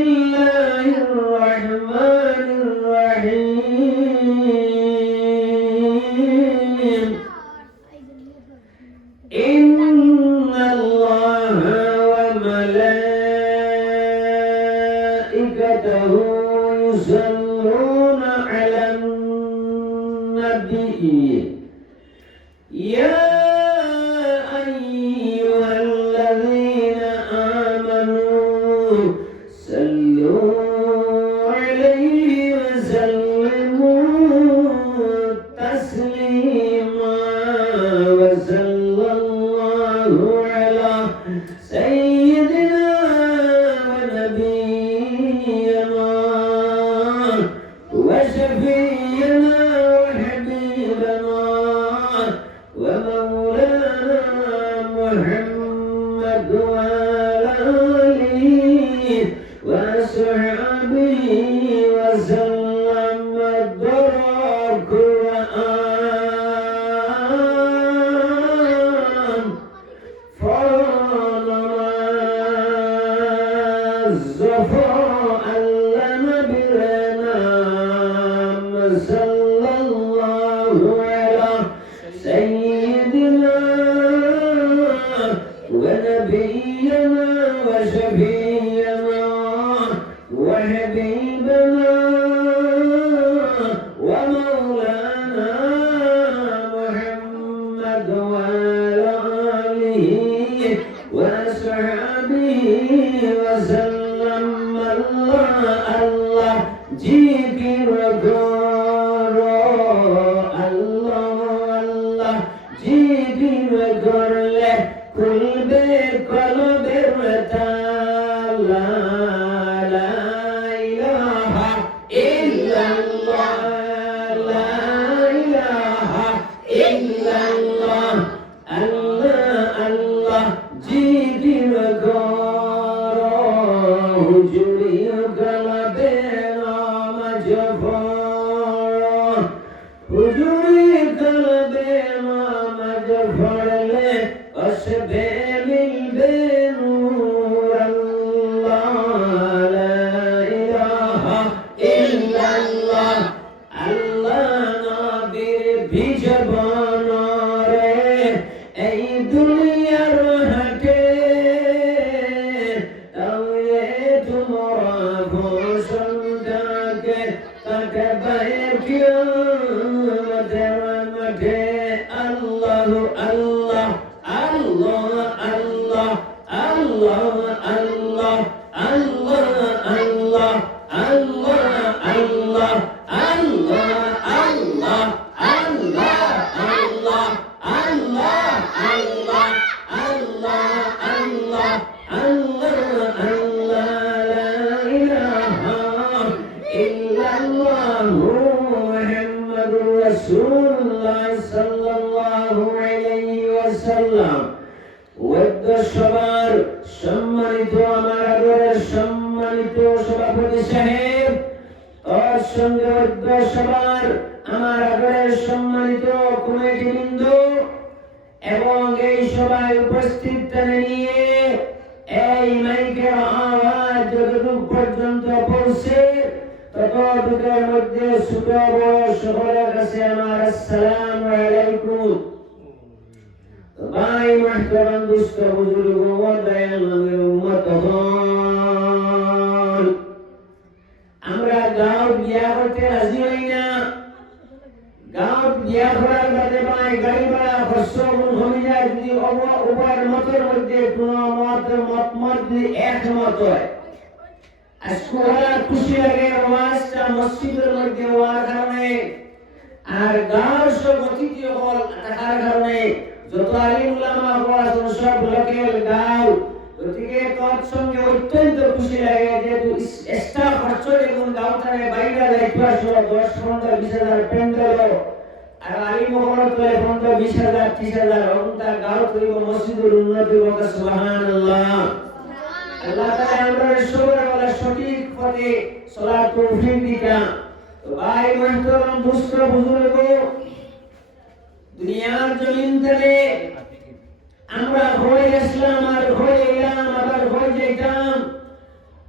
الله الرحمن الرحيم النبي يا أيها الذين آمنوا صلوا عليه وسلموا تسليما وصلى الله على سيدنا ونبينا وشفينا وحبيبنا ومولانا محمد وعلى آله وصحبه وسلم الدرك القرآن فرضنا الزفاء لنا برنام صلى الله على سيدنا ونبينا وشفينا وحبيبنا ومولانا محمد وعلى آله وصحبه وسلم الله الله جيبي وقرأ الله الله جيبي وقرأ كل بقلب لا إله إلا الله لا إله إلا الله الله الله جيبي وقرأ جري قلبنا مجفر جري قلبنا مجفر أشبه بالبنور الله لا إله إلا الله الله نبير بجبانا أي دنيا رهته تويت مرافوشن داك تكبير كيامة رمته الله الله الله الله الله الله الله الله الله الله الله الله الله الله الله الله الله الله لا إله إلا الله محمد رسول الله صلى الله عليه وسلم ওয়েদ্য সবার সম্মানিত আমার আগের সম্মানিত সভাপতি সাহেব তার সঙ্গে ওয়েদ্য সবার আমার আগের সম্মানিত কমিটিবৃন্দ এবং এই সভায় উপস্থিত নিয়ে এই মাইকের আওয়াজ যতটুকু পর্যন্ত পৌঁছে ততটুকুর মধ্যে ছোট বড় সকলের কাছে আমার আসসালামু আলাইকুম। ভাই মাহতারাম দুস্থ বুজুর্গ ও দয়াল নবীর উম্মত হন, আমরা গাঁও বিয়া করতে রাজি হই না। গাঁও বিয়া করার বাদে ভাই গাড়ি ভাড়া খরচ কমে যায় যদি উভয়ের মতের মধ্যে কোনো মত যদি একমত হয়। আজকে খুশি লাগে ওয়াজটা মসজিদের মধ্যে হওয়ার কারণে আর গাঁও সব অতিথি হল থাকার কারণে যত আলিম উলামা পড়াশোন সব লোকের গাঁও গতিকে তৎসঙ্গে অত্যন্ত খুশি লাগে যেহেতু এক্সট্রা খরচ দেখুন গাঁও থেকে বাইরে যাইতে আসলো 10-15-20,000 পেন্ডেল আর আলিম হল তো 15-20,000-30,000 অন্তা গাঁও তৈব মসজিদের উন্নতি হোক সুবহানাল্লাহ। আল্লাহ তাআলা আমাদের সবার সঠিক পথে চলার তৌফিক দিকা। তো ভাই মাহতারাম দুস্থ বুজুর্গ দুনিয়ার জমিন থেকে আমরা ঘরে আসলাম আর ঘরে এলাম আবার ঘরে যেতাম।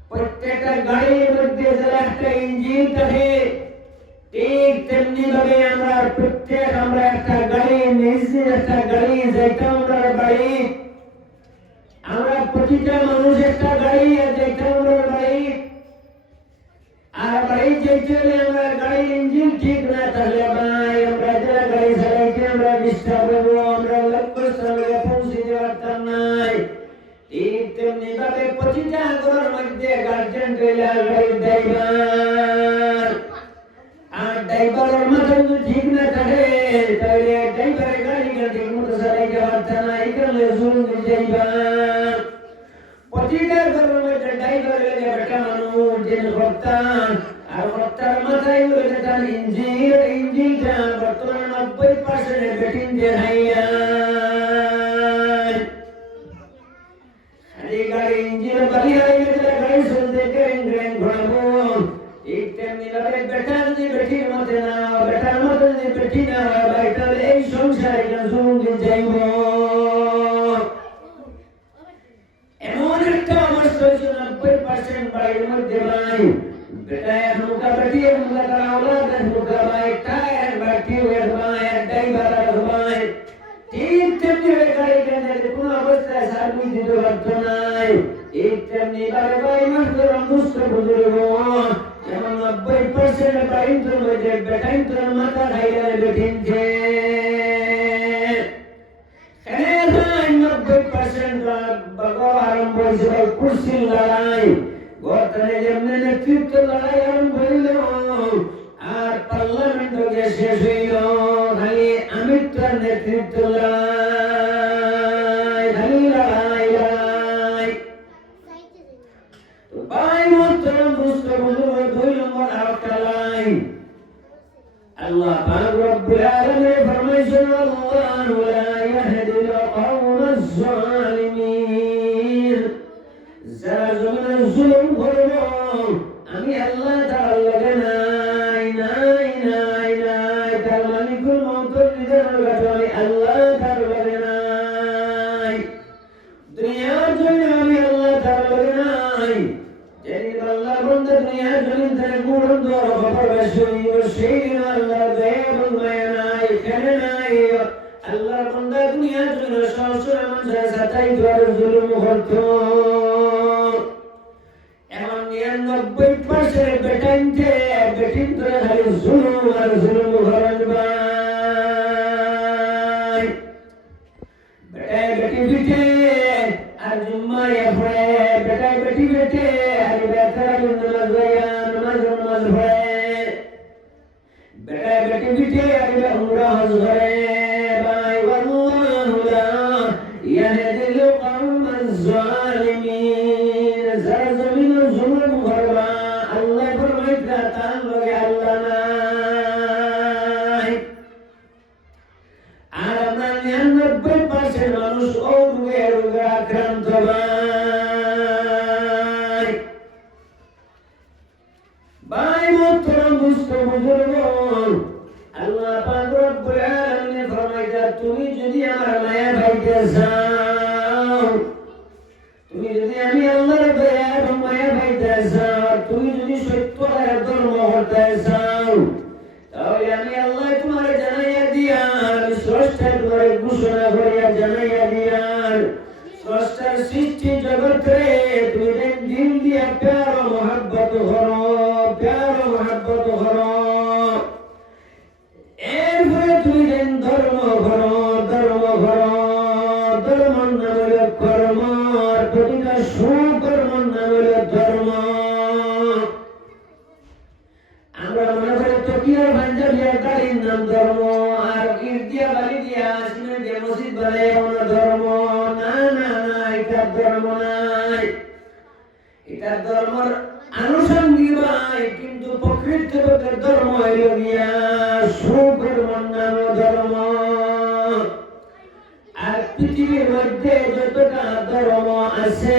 প্রত্যেকটা গাড়ির মধ্যে যারা একটা ইঞ্জিন থাকে ঠিক তেমনি ভাবে আমরা একটা গাড়ি নিজে একটা গাড়ি যেতাম আমরা বাড়ি। আমরা প্রতিটা মানুষ একটা গাড়ি আর যেতাম আমরা বাড়ি। আর বাড়ি যেতে হলে আমরা গাড়ির ইঞ্জিন ঠিক না থাকলে ভাই আমরা চেষ্টা করবো আমরা লক্ষ্যস্থলে পৌঁছতে পারতাম নাই। ঠিক তেমনি ভাবে প্রতিটা ঘরের মধ্যে গার্জেন ড্রাইভার আর ড্রাইভারের মাথা যদি ঠিক না থাকে তাহলে ড্রাইভারের গাড়িটা ঠিক মতো চালাইতে পারছে না। এখানে জুলুম ড্রাইভার প্রতিটা ঘরের মধ্যে ড্রাইভারের একটা মানুষ যিনি ভক্তান আর ভক্তার মাথায় রয়েছে তার ইঞ্জিনটা বর্তমানে 90% বেটিং দিয়ে হাইয়া গাড়ি ইঞ্জিন বালি হাইয়া গাড়ি চলতে গ্রেন গ্রেন ঘোরাবো। ঠিক তেমনি ভাবে বেটা যদি বেটির মধ্যে না বেটার মধ্যে যদি বেটি না হয় তাহলে এই সংসারে জুলুম যাইব। এমন একটা অবস্থা হয়েছে 90% বাড়ির মধ্যে ভাই বেটা মুখা বেটি মুখা তারা ওলাদ মুখা ভাই টায়ার বাটি হয়ে ভাই ড্রাইভার ভাই ঠিক তেমনি গাড়ি কেনার কোন অবস্থায় সার্ভিস দিতে পারত নাই। ঠিক তেমনি ভাই মাস্টার মুস্ত বুঝুর্গ যেমন 90% বাড়ির মধ্যে বেটাই তোর মাথা খাইলে বেটিনছে 90% আরম্ভ হয়েছে কুর্সির লড়াই গতরে যেমনি নেতৃত্ব লড়াই আরম্ভ হইল আর পার্লামেন্ট শেষ হইল খালি আমিত্রার নেতৃত্ব লড়াই খালি লড়াই লড়াই। ভাই মোহতরম বুঝতে বুঝুন 2 নম্বর আরেকটা লাইন আল্লাহ পাক রব্বুল আলামিন ফরমাইছেন আল্লাহু লা ইয়াহদিল কওমাজ জালিমিন যারা জমিনে জুলুম করবে আমি আল্লাহ তাআলা লাগে নাই নাই নাই নাই তার মালিকুল মওতের বিধানের কাছে আমি আল্লাহ তাআলা লাগে নাই দুনিয়ার জন্য আমি আল্লাহ তাআলা লাগে নাই। যেদিন আল্লাহ বান্দা দুনিয়ার জন্য তার গুণ দর খবর বেশি সেই দিন আল্লাহ দয়া এবং মায়া নাই এখানে নাই। আল্লাহ বান্দা দুনিয়ার জন্য সরাসরি মানুষের সাথে জুলুম করত। এমন 99% বেটাইনকে বেটিন ধরে খালি জুলুম আর জুলুম করেন ভাই বেটাই বেটি পিঠে আর জুম্মায় পড়ে বেটাই বেটি বেটে আর বেটারা নামাজ ভাইয়া নামাজ পড়ে বেটাই বেটি পিঠে আর উমরা হজ করে ভাই আল্লাহু লা ইয়াহদিল কওমাজ জালিমিন যারা জমিনে জুলুম করবা আল্লাহ ফরমাইতা তার লগে আল্লাহ নাই। আর আপনার 99% মানুষ ও রোগে আক্রান্ত ভাই মোহতরম বুঝতে বুঝুর্গ আল্লাহ পাক রব্বুল আলামিন ফরমাইতা তুমি যদি আমার মায়া পাইতে চাও তুমি যদি আমি আল্লাহর দয়া এবং মায়া পাইতে চাও তুমি যদি সত্যের ধর্ম করতে চাও তাহলে আমি আল্লাহ তোমার জানাইয়া দিয়ার আমি স্রষ্টার তোমার ঘোষণা করিয়া জানাইয়া দিয়ার স্রষ্টার সৃষ্টি জগতে তুমি দিল দিয়া প্যার ও মহব্বত করো প্যার ও মহব্বত করো এরপরে তুমি ধর্ম করো ধর্ম করো ধর্ম নামের কর্ম আর প্রতিটা সুকর্ম নামের ধর্ম। আমরা মনে করি তকিয়া পাঞ্জাবিয়া গাড়ির নাম ধর্ম আর ইট দিয়া বালি দিয়া সিমেন্ট দিয়া মসজিদ বানায় ওনার ধর্ম না না না এটা ধর্ম নাই। এটা ধর্মের আনুষঙ্গিক ভাই কিন্তু প্রকৃতপক্ষে ধর্ম হইল গিয়া সুকর্ম নাম ধর্ম। আর পৃথিবীর মধ্যে যতটা ধর্ম আছে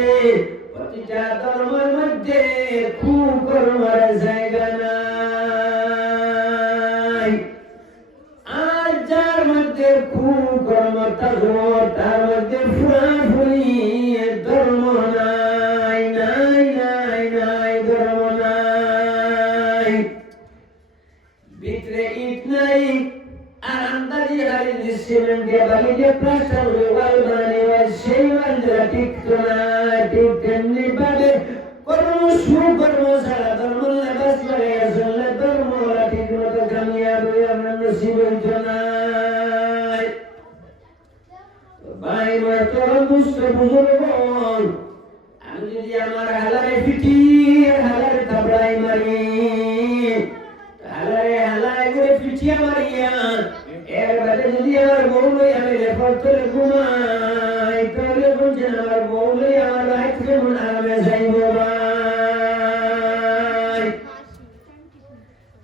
প্রতিটা ধর্মের মধ্যে কুকর্মের জায়গা নাই। আর যার মধ্যে কুকর্ম থাকবো তার মধ্যে পুরাপুরি ধর্ম নাই নাই নাই নাই ধর্ম নাই। ভিতরে ইট নাই আর আন্দাজি হারি সিমেন্ট দিয়ে বালি দিয়ে প্লাস্টার ওয়াল বানিয়ে সেই ওয়াল যারা টিকতো না ঠিক তেমনি ভাবে কর্ম সুকর্ম ছাড়া ধর্ম লেবাস লাগাইয়া চললে ধর্ম ঠিক মতো কামিয়াব আমরা নসিব হইত নাই। তরুণ দুষ্ট বুজুর্গগণ, আমি যদি আমার হালারে পিটি হালারে থাবড়াই মারি, হালারে করে পিটিয়া মারিয়া এর বাদে যদি আমার বউ লই আমি লেফর তলে ঘুমাই, তাহলে বলছেন আমার বউ লই আমার রাত কেমন আরামে যাইব ভাই।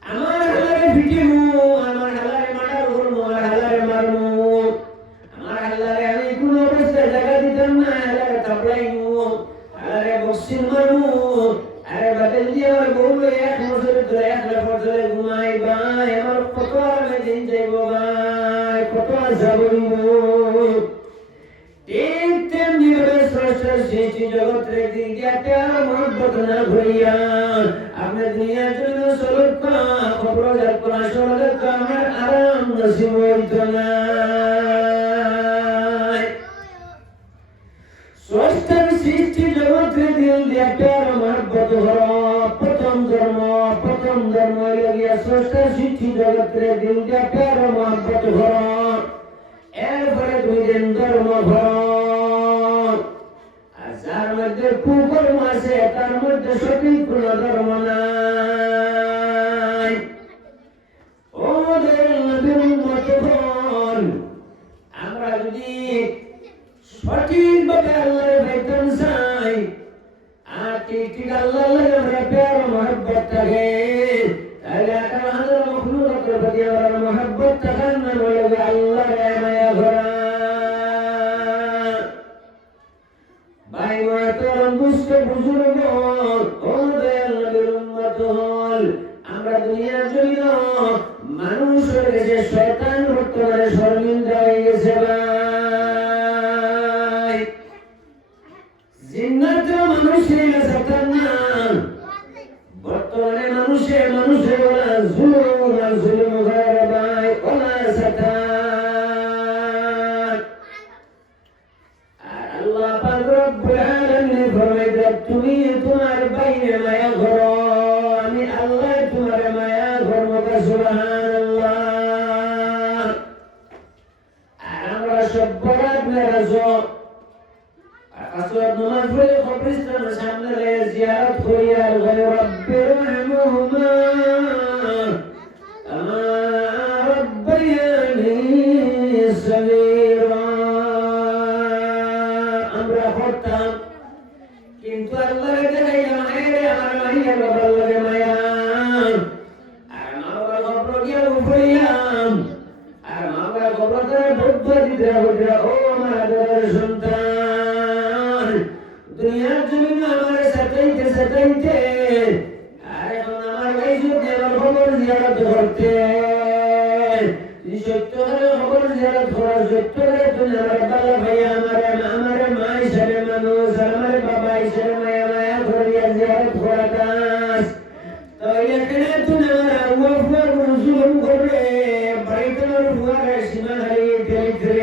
আমার হালারে পিটিমু, আমার হালারে মারার করবো, আমার হালারে মারমু, আমার হালারে আমি কোন অবস্থায় জায়গা দিতাম না, হালারে থাবড়াইমু, হালারে বক্সিং মারমু। আরে বাদে যদি আমার বউ লই এক বছরে ধরে এক লেফর তলে ঘুমাই ভাই, আমার কত আরামে দিন যাইব ভাই, কত আশা বলিব। ঠিক তেমনি ভাবে স্রষ্টার সৃষ্টি জগতের দিকে প্যার মহব্বত না করিয়া আপনি দুনিয়ার জন্য সলক্ষা খবর যাত্রা সলক্ষ আমার আরাম নসিব হইত না। স্রষ্টার সৃষ্টি জগতের দিল দিয়ে প্যার মহব্বত হর প্রথম ধর্ম লাগিয়া স্রষ্টার সৃষ্টি জগতের দিল দিয়ে প্যার মহব্বত হর, এরপরে দুই দিন ধর্ম ঘর। আর যার মধ্যে কুকর্ম আছে তার মধ্যে সঠিক কোন ধর্ম নাই। ওদের নবীর উম্মতগণ, আমরা যদি সঠিকভাবে আল্লাহর পাইতাম চাই আর ঠিক আল্লাহর লাগে আমরা প্যার মহব্বত থাকে, তাহলে 18,000 মখলুকাতের প্রতি আমরা মহব্বত থাকার নাম হলো আল্লাহর মায়া করা। ভাই মহতরম দুষ্ট বুজুর্গগণ, ও দয়াল নবীর উম্মতগণ, আমরা দুনিয়ার জন্য মানুষ হয়ে গেছে শয়তান, বর্তমানে শর্মিন্দা হয়ে গেছে ভাই। জিন্নাত মানুষ হইলে শয়তান না, বর্তমানে মানুষের ওলা জুলুম করে ভাই, ওলা শয়তান। আর আল্লাহ পাক রব্বুল আলামিন ফরমাইলেন তুমি তোমার বাইরে মায়া করো, আমি আল্লাহ তোমার মায়া করব। সুবহানাল্লাহ। আর আমরা সব বরাত মেরাজ আসর নামাজ পড়ে কবরস্থানের সামনে গিয়ে জিয়ারত করি আর বলি রব্বির রহমহুমা কামা রাব্বায়ানি সগীরা। আমরা করতাম, কিন্তু আল্লাহর দেখাইয়া মায়েরে আমার মাইয়া বাবার লাগে মায়া। আর মা বাবার খবর গিয়া উপরিয়াম, আর মা বাবার খবর তারা বুদ্ধ দিতে হবে। ও আমার আদরের সন্তান, দুনিয়ার জমিনে আমার সাথে আর এখন আমার ভাই যদি আমার খবর জিয়ারত করতে, সত্য করে খবর জিয়ারত করার সত্য করে তুমি আমার বাবা ভাই আমার মা হিসাবে মানুষ, আমার বাবা হিসাবে মায়া করিয়া জিয়ারত করা কাজ। তো এখানে তুমি আমার আগুয়া ফুয়া কোনো জুলুম করবে, বাড়িতে আমার ফুয়ার সীমা হারিয়ে ফেলছে।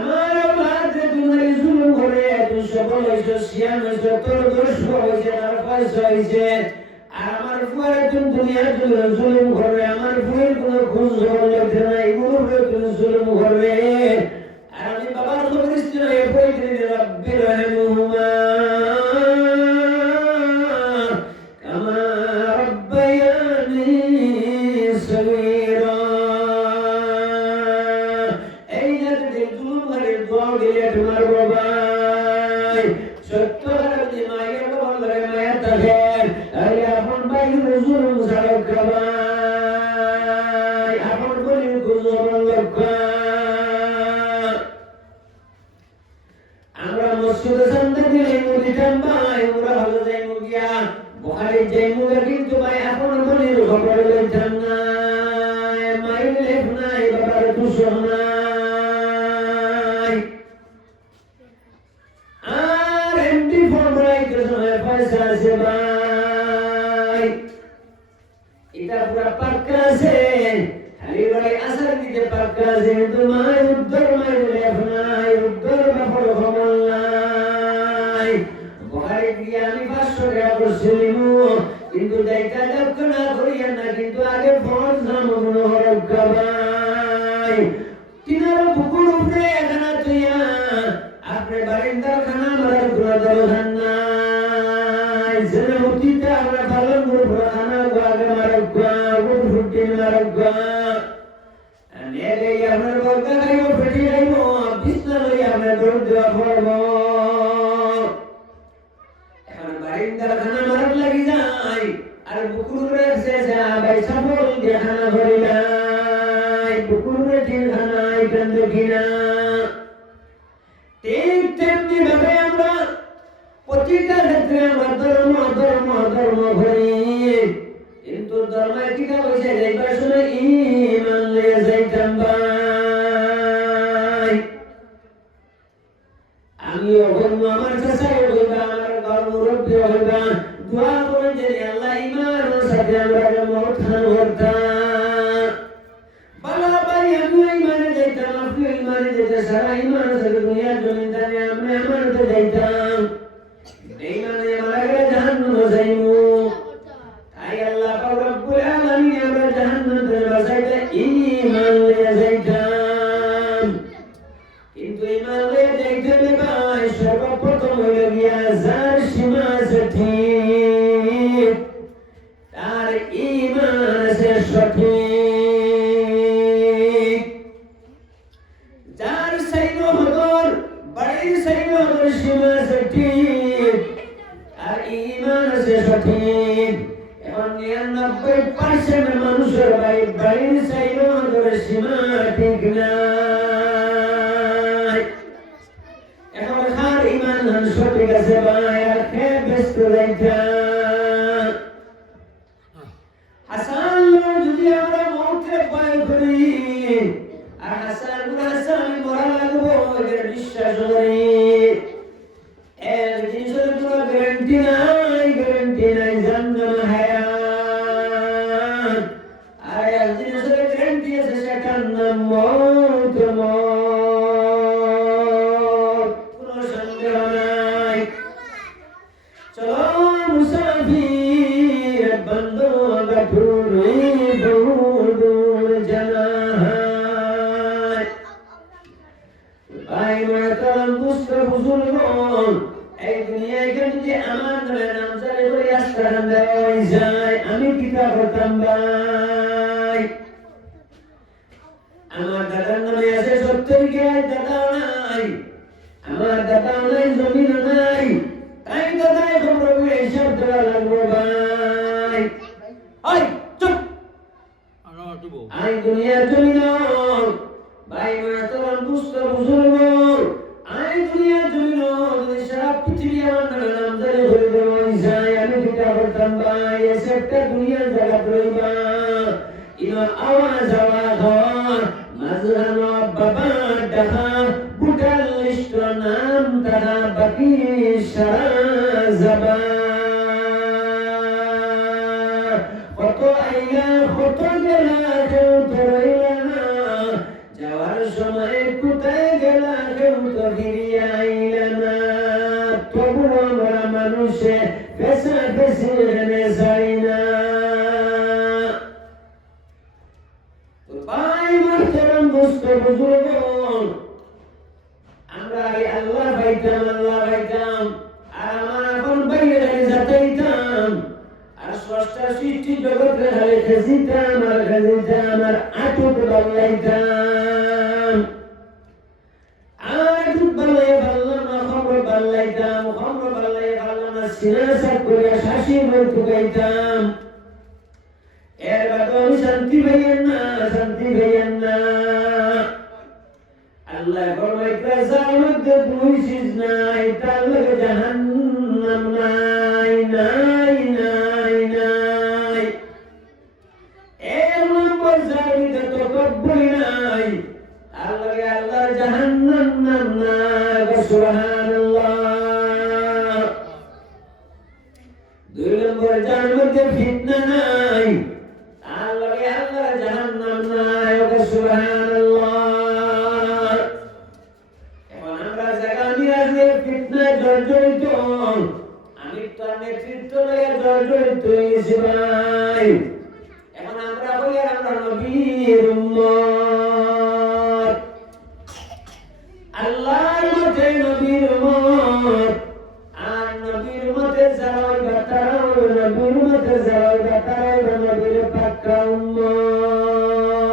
আমার বাড়িতে তোমার জুলুম করে তুই সফল হয়েছ, সিয়ান হয়েছ, তোর দোষ হয়েছে, আর পয়সা হয়েছে। আর আমার ফুয়ারে তুমি দুনিয়ার জন্য জুলুম করবে, আমার ফুয়ের কোনো খোঁজ খবর লাগছে না, এগুলো তুমি জুলুম করবে। আর আমি বাবার খবর দিচ্ছি না, এরপরে রব্বির রহমহুমা কামা রাব্বায়ানি সগীরা। এই যে জুলুমকারীর দোয়া দিলে তোমার বাবাই সত্য হারাতে মায়ের বাবার লাগে মায়া থাকে, আরে আপন বাইরে জুলুম সারক ভাই, আপন বলি গুজবন লক্ষ্য। আমরা মসজিদে সামনে দিলে মুদিতাম ভাই, ওরা হলো যাই মুগিয়া বুখারী যাই মুগা, কিন্তু ভাই আপন বলির খবর লইতাম না, মায়ের লেখ নাই, বাবার তুষর নাই। আর এমডি ফর্ম রাইতে সময় পয়সা আছে ভাই, এটা পুরা পাক্কা আছে, খালি বলে আসার দিতে পাক্কা আছে, কিন্তু মায়ের উত্তর মায়ের লেখ নাই, উত্তর বাপর খবর নাই। বুখারী গিয়ে আমি 500 টাকা করছিলাম, কিন্তু দায়িত্ব দক্ষ না করিয়া না, কিন্তু আগে ফরজ নাম মনে হরক ভাই। তিনার বুকুর উপরে নেলে আপনার বলকা খাইব ফেটি খাইব বিছনা লই আপনার দৌড় দেওয়া পড়ব এখন বারিন্দার খানা মারত লাগি যায় আর বুকুরে শেষে আবাই সফল দেখানা করিলাই বুকুরে ঠিক খানাই কেন দেখি না ঠিক তেমনি ভাবে আমরা প্রতিটা ক্ষেত্রে আমরা ধর্ম করি কিন্তু ধর্ম কিটা হয়েছে যাইবার শুনে ঈমান লইয়া যাইতাম ভাই আমিও করবো আমার চাচাই হইবা আমার ঘর মুরব্বী হইবা দোয়া করে যে আল্লাহ ঈমানের সাথে আমরা মওত খান করতাম বালা ভাই আমিও ঈমানে যাইতাম আপনিও ঈমানে যেতে সারা ঈমানের সাথে দুনিয়ার জমিন জানে আমি আমানতে যাইতাম ঈমানে মারা গেলে জাহান্নামে যাইমু তাই আল্লাহ পাক রব্বুল আলামিন আমরা জাহান্নাম থেকে বাঁচাইতে ঈমান লইয়া যাইতাম কিন্তু ঈমান লইয়া যাইতে ভাই সর্বপ্রথম হইল গিয়া যার সীমা আছে ঠিক তার ঈমান আছে সঠিক যার সাইনো হদর বাড়ির সাইনো হদর সীমা আছে ঠিক আর ঈমান আছে সঠিক এখন 99% মানুষের বাড়ির সাইনো হদর সীমা ঠিক নাই এখন হার ঈমান সঠিক আছে ভাই আর কে ব্যস্ত যাইতা হাসান যদি আমরা মৌতের ভয় করি আর হাসান মরা লাগবো এদের বিশ্বাস করি এক জিনিসের কোনো গ্যারান্টি নাই জান্নাত হায়াত আর এক জিনিসের গ্যারান্টি আছে সেটার নাম মৌত কোনো সন্দেহ নাই চলো মুসাফির বন্ধু গঠুরি দূর জানা ভাই মাতাল দুষ্ট বুজুর্গণ এই দুনিয়ায় যদি আমার নামে নাম জারি করে আস্তান দেওয়া যায় আমি কিতা করতাম ভাই আমার দাদার নামে আছে 70 গায় দাদাও নাই আমার দাদাও নাই জমিন নাই তাই দাদা এখন প্রভু এইসব দেওয়া লাগবো ভাই ওই চুপ আই দুনিয়ার জমিন ভাই মাতাল দুষ্ট বুজুর্গ আই দুনিয়ার জমিন যদি সারা পৃথিবী আমার নামে নাম জারি করে দেওয়া যায় আমি কিতা করতাম ভাই এসে একটা দুনিয়ার জায়গা রইবা ইনো আওয়াজ ঘর মাজরানো বাবা ডাকা বুটাল লিস্ট নাম তারা বাকি সারা যাবা কত আইলা কত গেলা কেউ তো রইলা না যাওয়ার সময় কোথায় গেলা কেউ তো ফিরিয়ে আইলা না তবু আমরা মানুষে পেশা পেশি এনে যাই না ভাই মারতাম দুষ্ট বুজুর্গ আমরা আল্লাহ পাইতাম আর আমার এখন বাইরে যাতাইতাম আর স্রষ্টা সৃষ্টি জগৎ হালে খেজিতাম আর আটুক বাল্লাইতাম আটুক বাল্লাই পারলাম না খবর বাল্লাইতাম পারলাম না সিনাসাক করে শাসি বই টুকাইতাম এর বাদ আমি শান্তি পাইয়েন না আল্লাহ ফরমাইতে যার মধ্যে দুই চিজ নাই তার লগে জাহান্নাম নাই এর নম্বর যার মধ্যে তকব্বুরি নাই তার লগে আল্লাহর জাহান্নাম নাম নাই সুবহানাল্লাহ দুই নম্বর যার মধ্যে ফিতনা নাই তার লগে আল্লাহর জাহান্নাম নাই সুবহানাল্লাহ জর্জরিত আমি তো নেতৃত্ব লইয়া জর্জরিত হয়েছি ভাই এখন আমরা বলি আমরা নবীর উম্মত আল্লাহর মতে নবীর উম্মত আর নবীর মতে যারা তারা নবীর মতে যারা তারা নবীর পাক্কা উম্মত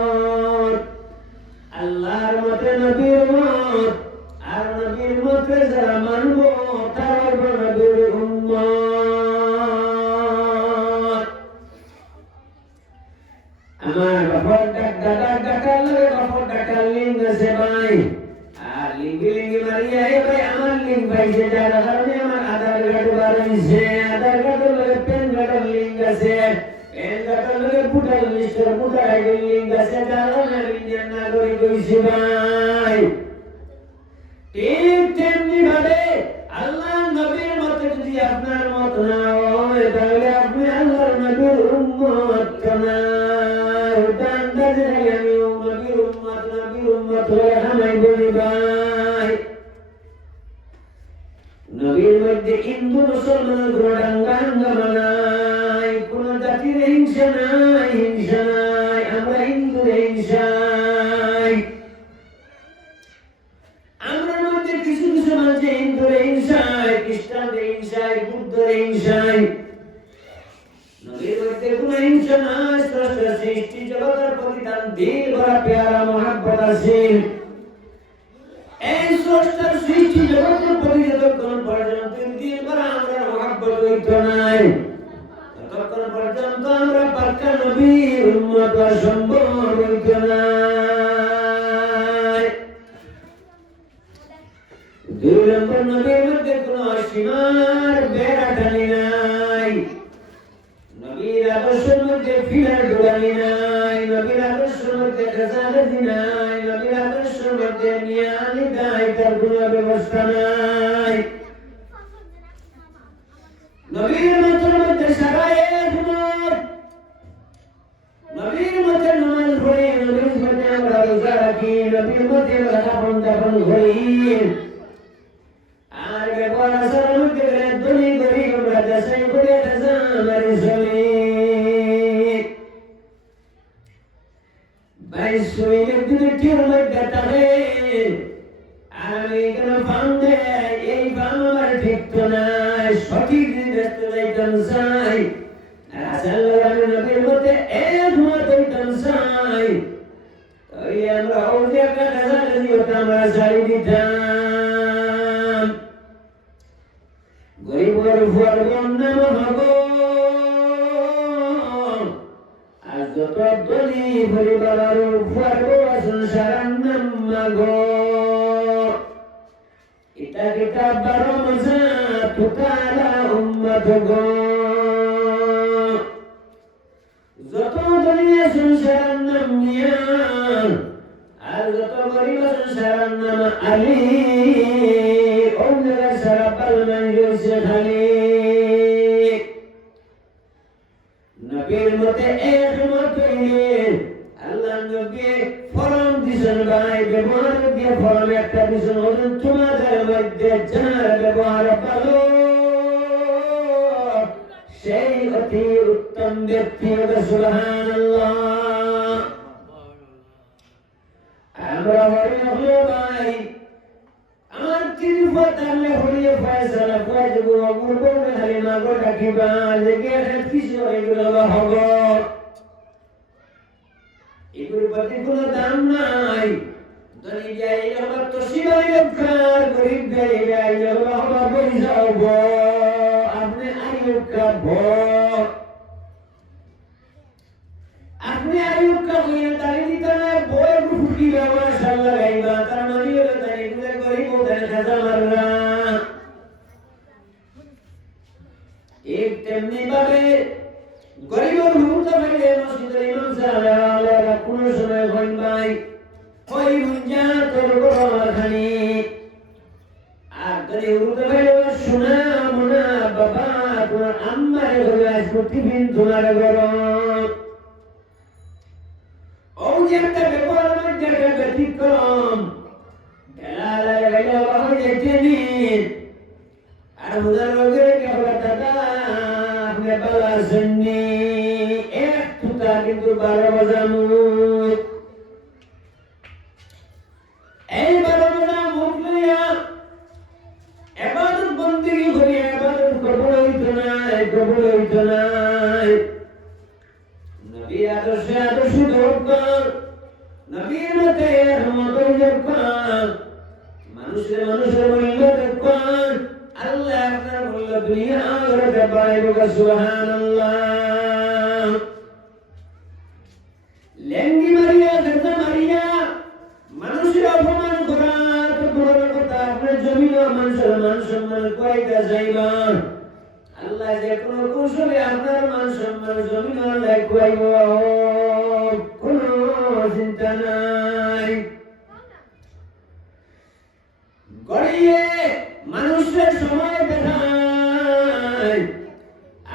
আছে ভাই আর লিঙ্গি মারিয়া এ ভাই আমার লিঙ্গ পাইছে যার কারণে আমার আধার কার্ড বানাইছে আধার কার্ডের লগে প্যান কার্ডের লিঙ্ক আছে প্যান কার্ডের লগে ভোটার লিস্টের ভোটার আইডি লিঙ্ক আছে যার কারণে ইন্ডিয়ান নাগরিক হইছে ভাই ঠিক তেমনি ভাবে আল্লাহ নবীর মতে যদি আপনার মত না হয় তাহলে আপনি আল্লাহর নবীর উম্মত না দান্দাজে আমি নবীর উম্মত হয়ে হামাই বলি ভাই নবীর মধ্যে হিন্দু মুসলমান কোনো ডাঙ্গা নাই কোন জাতির হিংসা নাই আমরা হিন্দুর হিংসা আমরা মধ্যে কিছু কিছু মানুষ হিন্দুর হিংসায় খ্রিস্টানদের হিংসায় বুদ্ধের হিংসায় নবীর মধ্যে কোনো হিংসা নাই স্রষ্টা সৃষ্টি জগতের প্রতি তার দিল ভরা পেয়ারা মহাব্বত আছে এই স্রষ্টার সৃষ্টি জগতের প্রতি যতক্ষণ পর্যন্ত দিল ভরা আমরা মহাব্বত হইত নাই ততক্ষণ পর্যন্ত আমরা পাক্কা নবীর উম্মত সম্ভব হইত নাই দুই নম্বর নবীর মধ্যে কোনো সীমার বেড়া টানি নাই নবীর আদর্শের মধ্যে ফিরার দোলানি নাই নবীর আদর্শের মধ্যে খেসারতি নাই নবীর আদর্শের মধ্যে নিয়ানি দায় তার কোনো ব্যবস্থা নাই নবীর মতের মধ্যে সারায় একমত নবীর মতে নামাজ পড়ি নবীর মতে আমরা রোজা রাখি নবীর মতে আমরা দাফন করি আর ব্যবহার আচরণ মধ্যে ধনী গরিব আমরা যাচাই করে মারি চলি ভাই শরীরের দিকে কেউ মধ্যে থাকে আমি কেন ফান দেয় এই ফান আমার ঠিক তো নাই সঠিক ব্যস্ত যাইতাম চাই আমি নবীর মধ্যে একমত হইতাম চাই তাই আমরা ওই একটা কাছাকাছি হতাম আমরা ছাড়ি দিতাম গরিবর ফুয়ার নাম হব আর যত দলি পরিবার ফুয়ার সংসার নাম মাগো ইটা কিতাব বারো মজা তুকালা উম্মত গো যত দলি সংসার নাম নিয়া আর যত গরিব সংসার নাম আলী অন্যরা সারা পালমান হয়েছে খালি নবীর মতে একমত হইলে আল্লাহ নবী ফরম দিছেন ভাই ব্যবহার দিয়ে ফরম একটা দিছেন ওজন তোমাদের মধ্যে যার ব্যবহার ভালো সেই অতি উত্তম ব্যক্তি হবে সুবহানাল্লাহ আমরা হলো ভাই আমার তিরুপা তাহলে হরিয়ে ফয়সালা কয়েক অগুর বলবে খালি মাগো ডাকিবা যে গেছে কিছু এগুলো হব এগুলোর প্রতি কোনো দাম নাই ধনী যাই আমার তো শিবাই রক্ষার গরিব যাই যাই আমার পয়সা হব আপনি আয়ুব কাব আপনি আয়ুব কাব দাঁড়িয়ে দিতে না বই ফুটি বাবা সাল্লাহ গাইবা তার মানে হলো দাঁড়িয়ে দিতে গরিব ওদের খাজা মাররা এক তেমনি ভাবে গরিবের মুহূর্ত ভাইলে মসজিদের ইমাম সাহেব কোনো সময় হইন ভাই ওই মুঞ্জা তোর আমার খানি আর তোর মুহূর্ত ভাইলে শোনা মোনা বাবা তোমার আম্মারে ঘরে আসবো টিফিন তোমার গরম ও যে একটা ব্যাপার মধ্যে একটা ব্যতিক্রম ঢেলা লাগাইলে বাবা যাইতে নিন আর উদার লোকের কেবলা দাদা আপনি বালা শুননি এক তুতা কিন্তু 12 বাজানো এই 12 বাজা মুখ লইয়া ইবাদত বন্দেগী করি ইবাদত কবুল হইতো না নবীর আদর্শে আদর্শ দরকার নবীর মতে রহমত দরকার মানুষের মূল্য দরকার আল্লাহ আপনার মূল্য দুনিয়া আখিরাতে বাড়াইব সুবহানাল্লাহ লেঙ্গি মারিয়া গর্দা মারিয়া মানুষের সম্মান কইতা যাইবা আল্লাহ যে কোন কৌশলে আপনার মান সম্মান জমিন আল্লাহ কইব কোন চিন্তা নাই গড়িয়ে মানুষের সময় দেখায়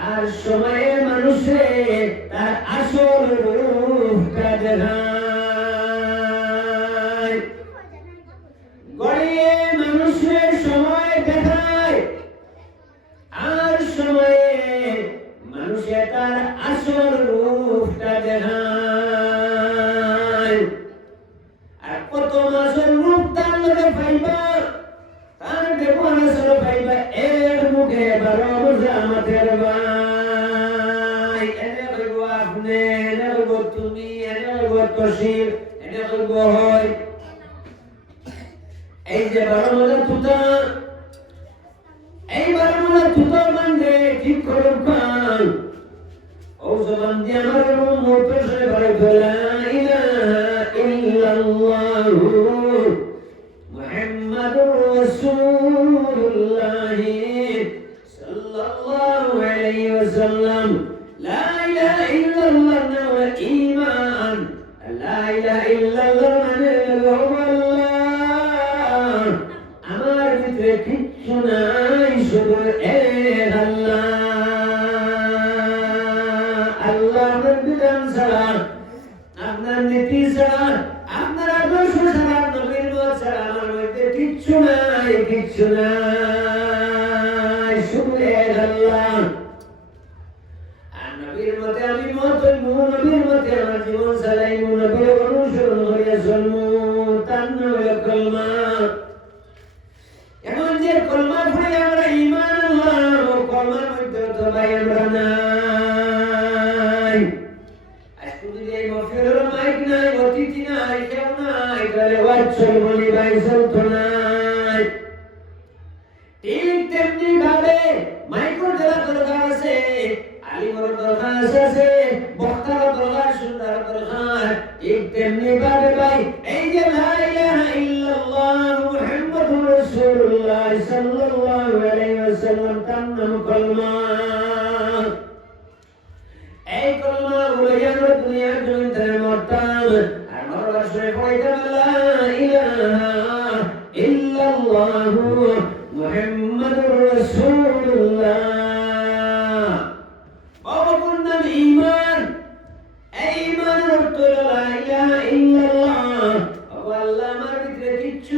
আর সময়ে মানুষে তার আসল রূপটা দেখায় গড়িয়ে মানুষের সময় দেখায় আর সময়ে মানুষে তার আসল রূপটা দেখায় আর কত মাসের রূপ তার লোকে পাইবা তার ব্যবহার আসলে পাইবা এর মুখে 12 জামাতের ভাই এনে কইব আপনি এনে কইব তুমি এনে কইব তসির এনে কইব হয় এই যে 12 তুতা এই 12 তুতা মানে ঠিক করুন পান ও জবান দিয়ে আমার মুখ সরে বলে লা ইলাহা ইল্লাল্লাহু মুহাম্মাদুর রাসূলুল্লাহ সাল্লাল্লাহু আলাইহি ওয়াসাল্লাম লা ইলাহা ইল্লাল্লাহ ওয়া ঈমান লা ইলাহা ইল্লাল্লাহ মানে আল্লাহ আমার ভিতরে কিচ্ছু নাই শুধু এক আল্লাহ আল্লাহর বিধান ছাড়া আপনার নীতি ছাড়া আপনার আদর্শ ছাড়া নবীর মত ছাড়া আমার মধ্যে কিচ্ছু নাই শুধু এক আল্লাহ আর নবীর মতে আমি মত নবীর মতে আমার জীবন চালাইমু নবীর অনুসরণ করিয়া চলমু তার নাম হলো কলমা এখন যে কলমা পড়ে আমরা ঈমান আনলাম ও কলমার মধ্যে তো ভাই আমরা নাই আজকে যদি এই মফিলের মাইক নাই অতিথি নাই কেউ নাই তাহলে ওয়াচ্ছল বলি ভাই চলতো নাই ঠিক তেমনি ভাবে মাইকের দেওয়ার দরকার আছে আলিমের দরকার আছে বক্তার দরকার সুন্দর দরকার ঠিক তেমনি ভাবে ভাই এই যে লা ইলাহা ইল্লাল্লাহ মুহাম্মাদুর রাসূলুল্লাহ সাল্লাল্লাহু আলাইহি ওয়াসাল্লাম তার নাম কলমা এই কলমা গুলো আমরা দুনিয়ার জমিনে মরতাম আর মরার সময় পড়াইতাম লা ইলাহা ইল্লাল্লাহ মুহাম্মাদুর রাসূলুল্লাহ বাবার নাম ঈমান এই ঈমানের অর্থ লা ইলাহা ইল্লাল্লাহ আল্লাহ আমার ভিতরে কিচ্ছু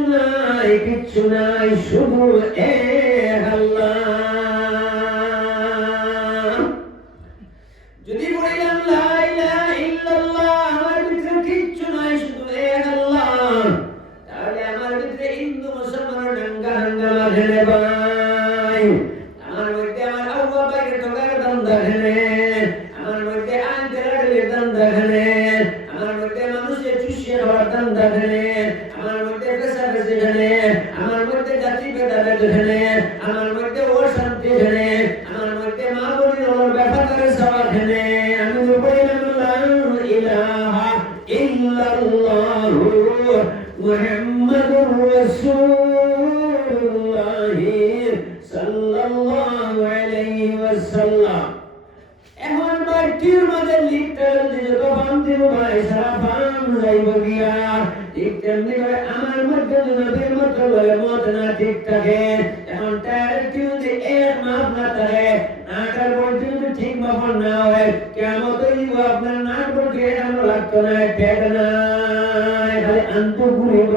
নাই শুধু এক আল্লাহ যদি বলিলাম লা ইলাহা ইল্লাল্লাহ আমার ভিতরে কিচ্ছু নাই শুধু এক আল্লাহ তাহলে আমার ভিতরে হিন্দু মুসলমান দাঙ্গা হাঙ্গামা খেলে ভাই আমার মধ্যে আমার আব্বা বাইরে ঢোকার দান্দা খেলে আমার মধ্যে আন্তরালের দান্দা খেলে আমার মধ্যে মানুষের চুষিয়ে হওয়ার দান্দা খেলে আমার মধ্যে পেশাবেশি খেলে আমার মধ্যে জাতি ভেদাভেদ খেলে আমার মধ্যে অশান্তি খেলে আমার মধ্যে মা বোনের ব্যাপারে সবার খেলে আমি বললাম লা ইলাহা ইল্লাল্লাহ মুহাম্মাদুর রাসূলুল্লাহ সাল্লাল্লাহু আলাইহি ওয়াসাল্লাম এখন বাড়ির মধ্যে লিখতে যত ফান দিব ভাই সারা ফান যাইব গিয়া ঠিক তেমনি করে আমার মধ্যে নবীর মতো বলে মত না ঠিক থাকে এখন তার যদি এক মাপ না থাকে নাটার বলতে যদি ঠিক মাপ না হয় কেমন দিব আপনার নাট বলতে আমরা লাগতো না পেট না খালি আন্ত ঘুরিব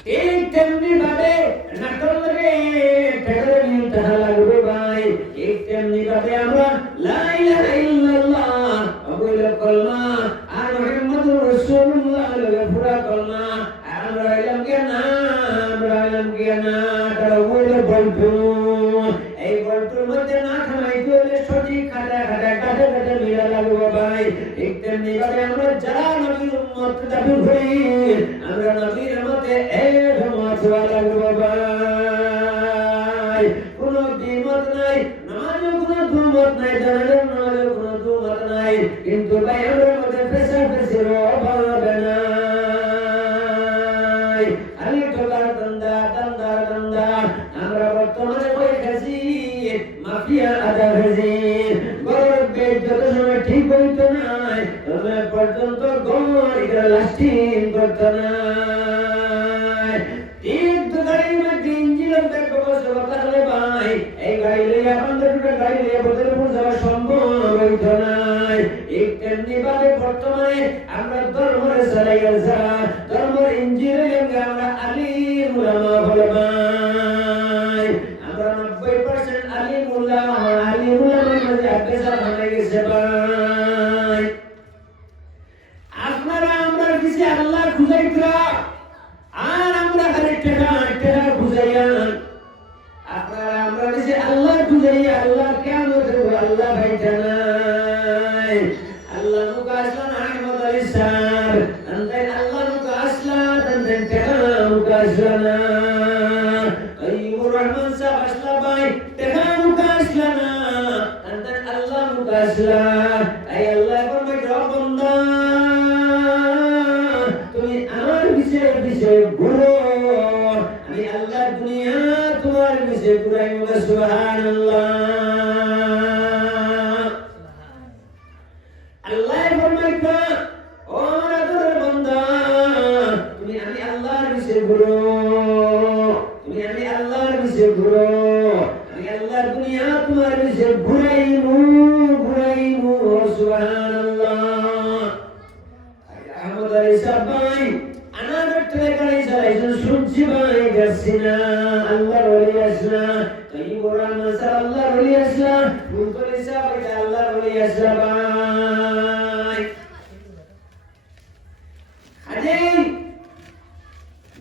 ঠিক তেমনি ভাবে নাটক লাগে পেটে নিতে লাগবে ভাই ঠিক তেমনি ভাবে আমরা লা ইলাহা ইল্লাল্লাহ আবুল কলমা আর মুহাম্মাদুর রাসূলুল্লাহ পুরা কলমা আমরা এলাম জ্ঞান তারা ওই বলতো এই বলতোর মধ্যে না খামাইতে হলে সঠিক খাটা মিলা লাগবে ভাই ঠিক তেমনি ভাবে আমরা যারা নবীর উম্মত দাবি করি আমরা নবীর মতে এক মত লাগবে ভাই কোনো দ্বিমত নাই নামাজের কোনো দুমত নাই জানাজার নামাজের কোনো দুমত নাই কিন্তু ভাই আমাদের মধ্যে পেশার অভাব নাই যত সময় ঠিক হইতো না তবে পর্যন্ত গড় এটা লাস্টিং করতো না ঠিক তো গাড়ির মধ্যে ইঞ্জিনের ব্যাপার বসে কথা হলে ভাই এই গাড়ি লইয়া আপনাদের গাড়ি লইয়া বদলে যাওয়া সম্ভব হইতো না এক তেমনি ভাবে বর্তমানে আমরা ধর্মের চালাইয়া যা ধর্মের ইঞ্জিনিয়ারিং আমরা আলিম উলামা বলে ভাই আমরা 90% আলিম উলামার মধ্যে আবেসা হয়ে গেছে ভাই আপনারা আমরা কিছু আল্লাহ খুঁজাইতরা আর আমরা খালি টেকা খুঁজাইয়া আপনারা আমরা কিছু আল্লাহ খুঁজাইয়া আল্লাহ কেমন দেবো আল্লাহ ভাইটা নাই আল্লাহ মুখ আসলান আহমদ আলী স্যার আল্লাহ মুখ আসলান টেকা মুখ আসলানা আইয়ুর রহমান সাহেব আসলা ভাই টেকা মুখ আসলানা আল্লাহ মুখ আসলা আই আল্লাহ ফরমায় রব্বানা তুমি আমার বিষয়ে ঘুরো আমি আল্লাহ দুনিয়া তোমার বিষয়ে ঘুরাই সুবহানাল্লাহ আল্লাহ ফরমায় ও আমার আদরের বান্দা তুমি আমি আল্লাহর বিষয়ে ঘুরো তুমি আমি আল্লাহর বিষয়ে ঘুরো আমি আল্লাহর দুনিয়া তোমার বিষয়ে ঘুরাইমু সুবহানাল্লাহ আহমদ আলী সাহেব ভাই আনার ট্রে গাড়ি চালাইছেন শুনছি ভাই গেছি না আল্লাহর ওলি আসলা তাইয়ুর রহমান সাহেব আল্লাহর ওলি আসলা ফুলতলি সাহেব আল্লাহর ওলি আসলা ভাই হাজির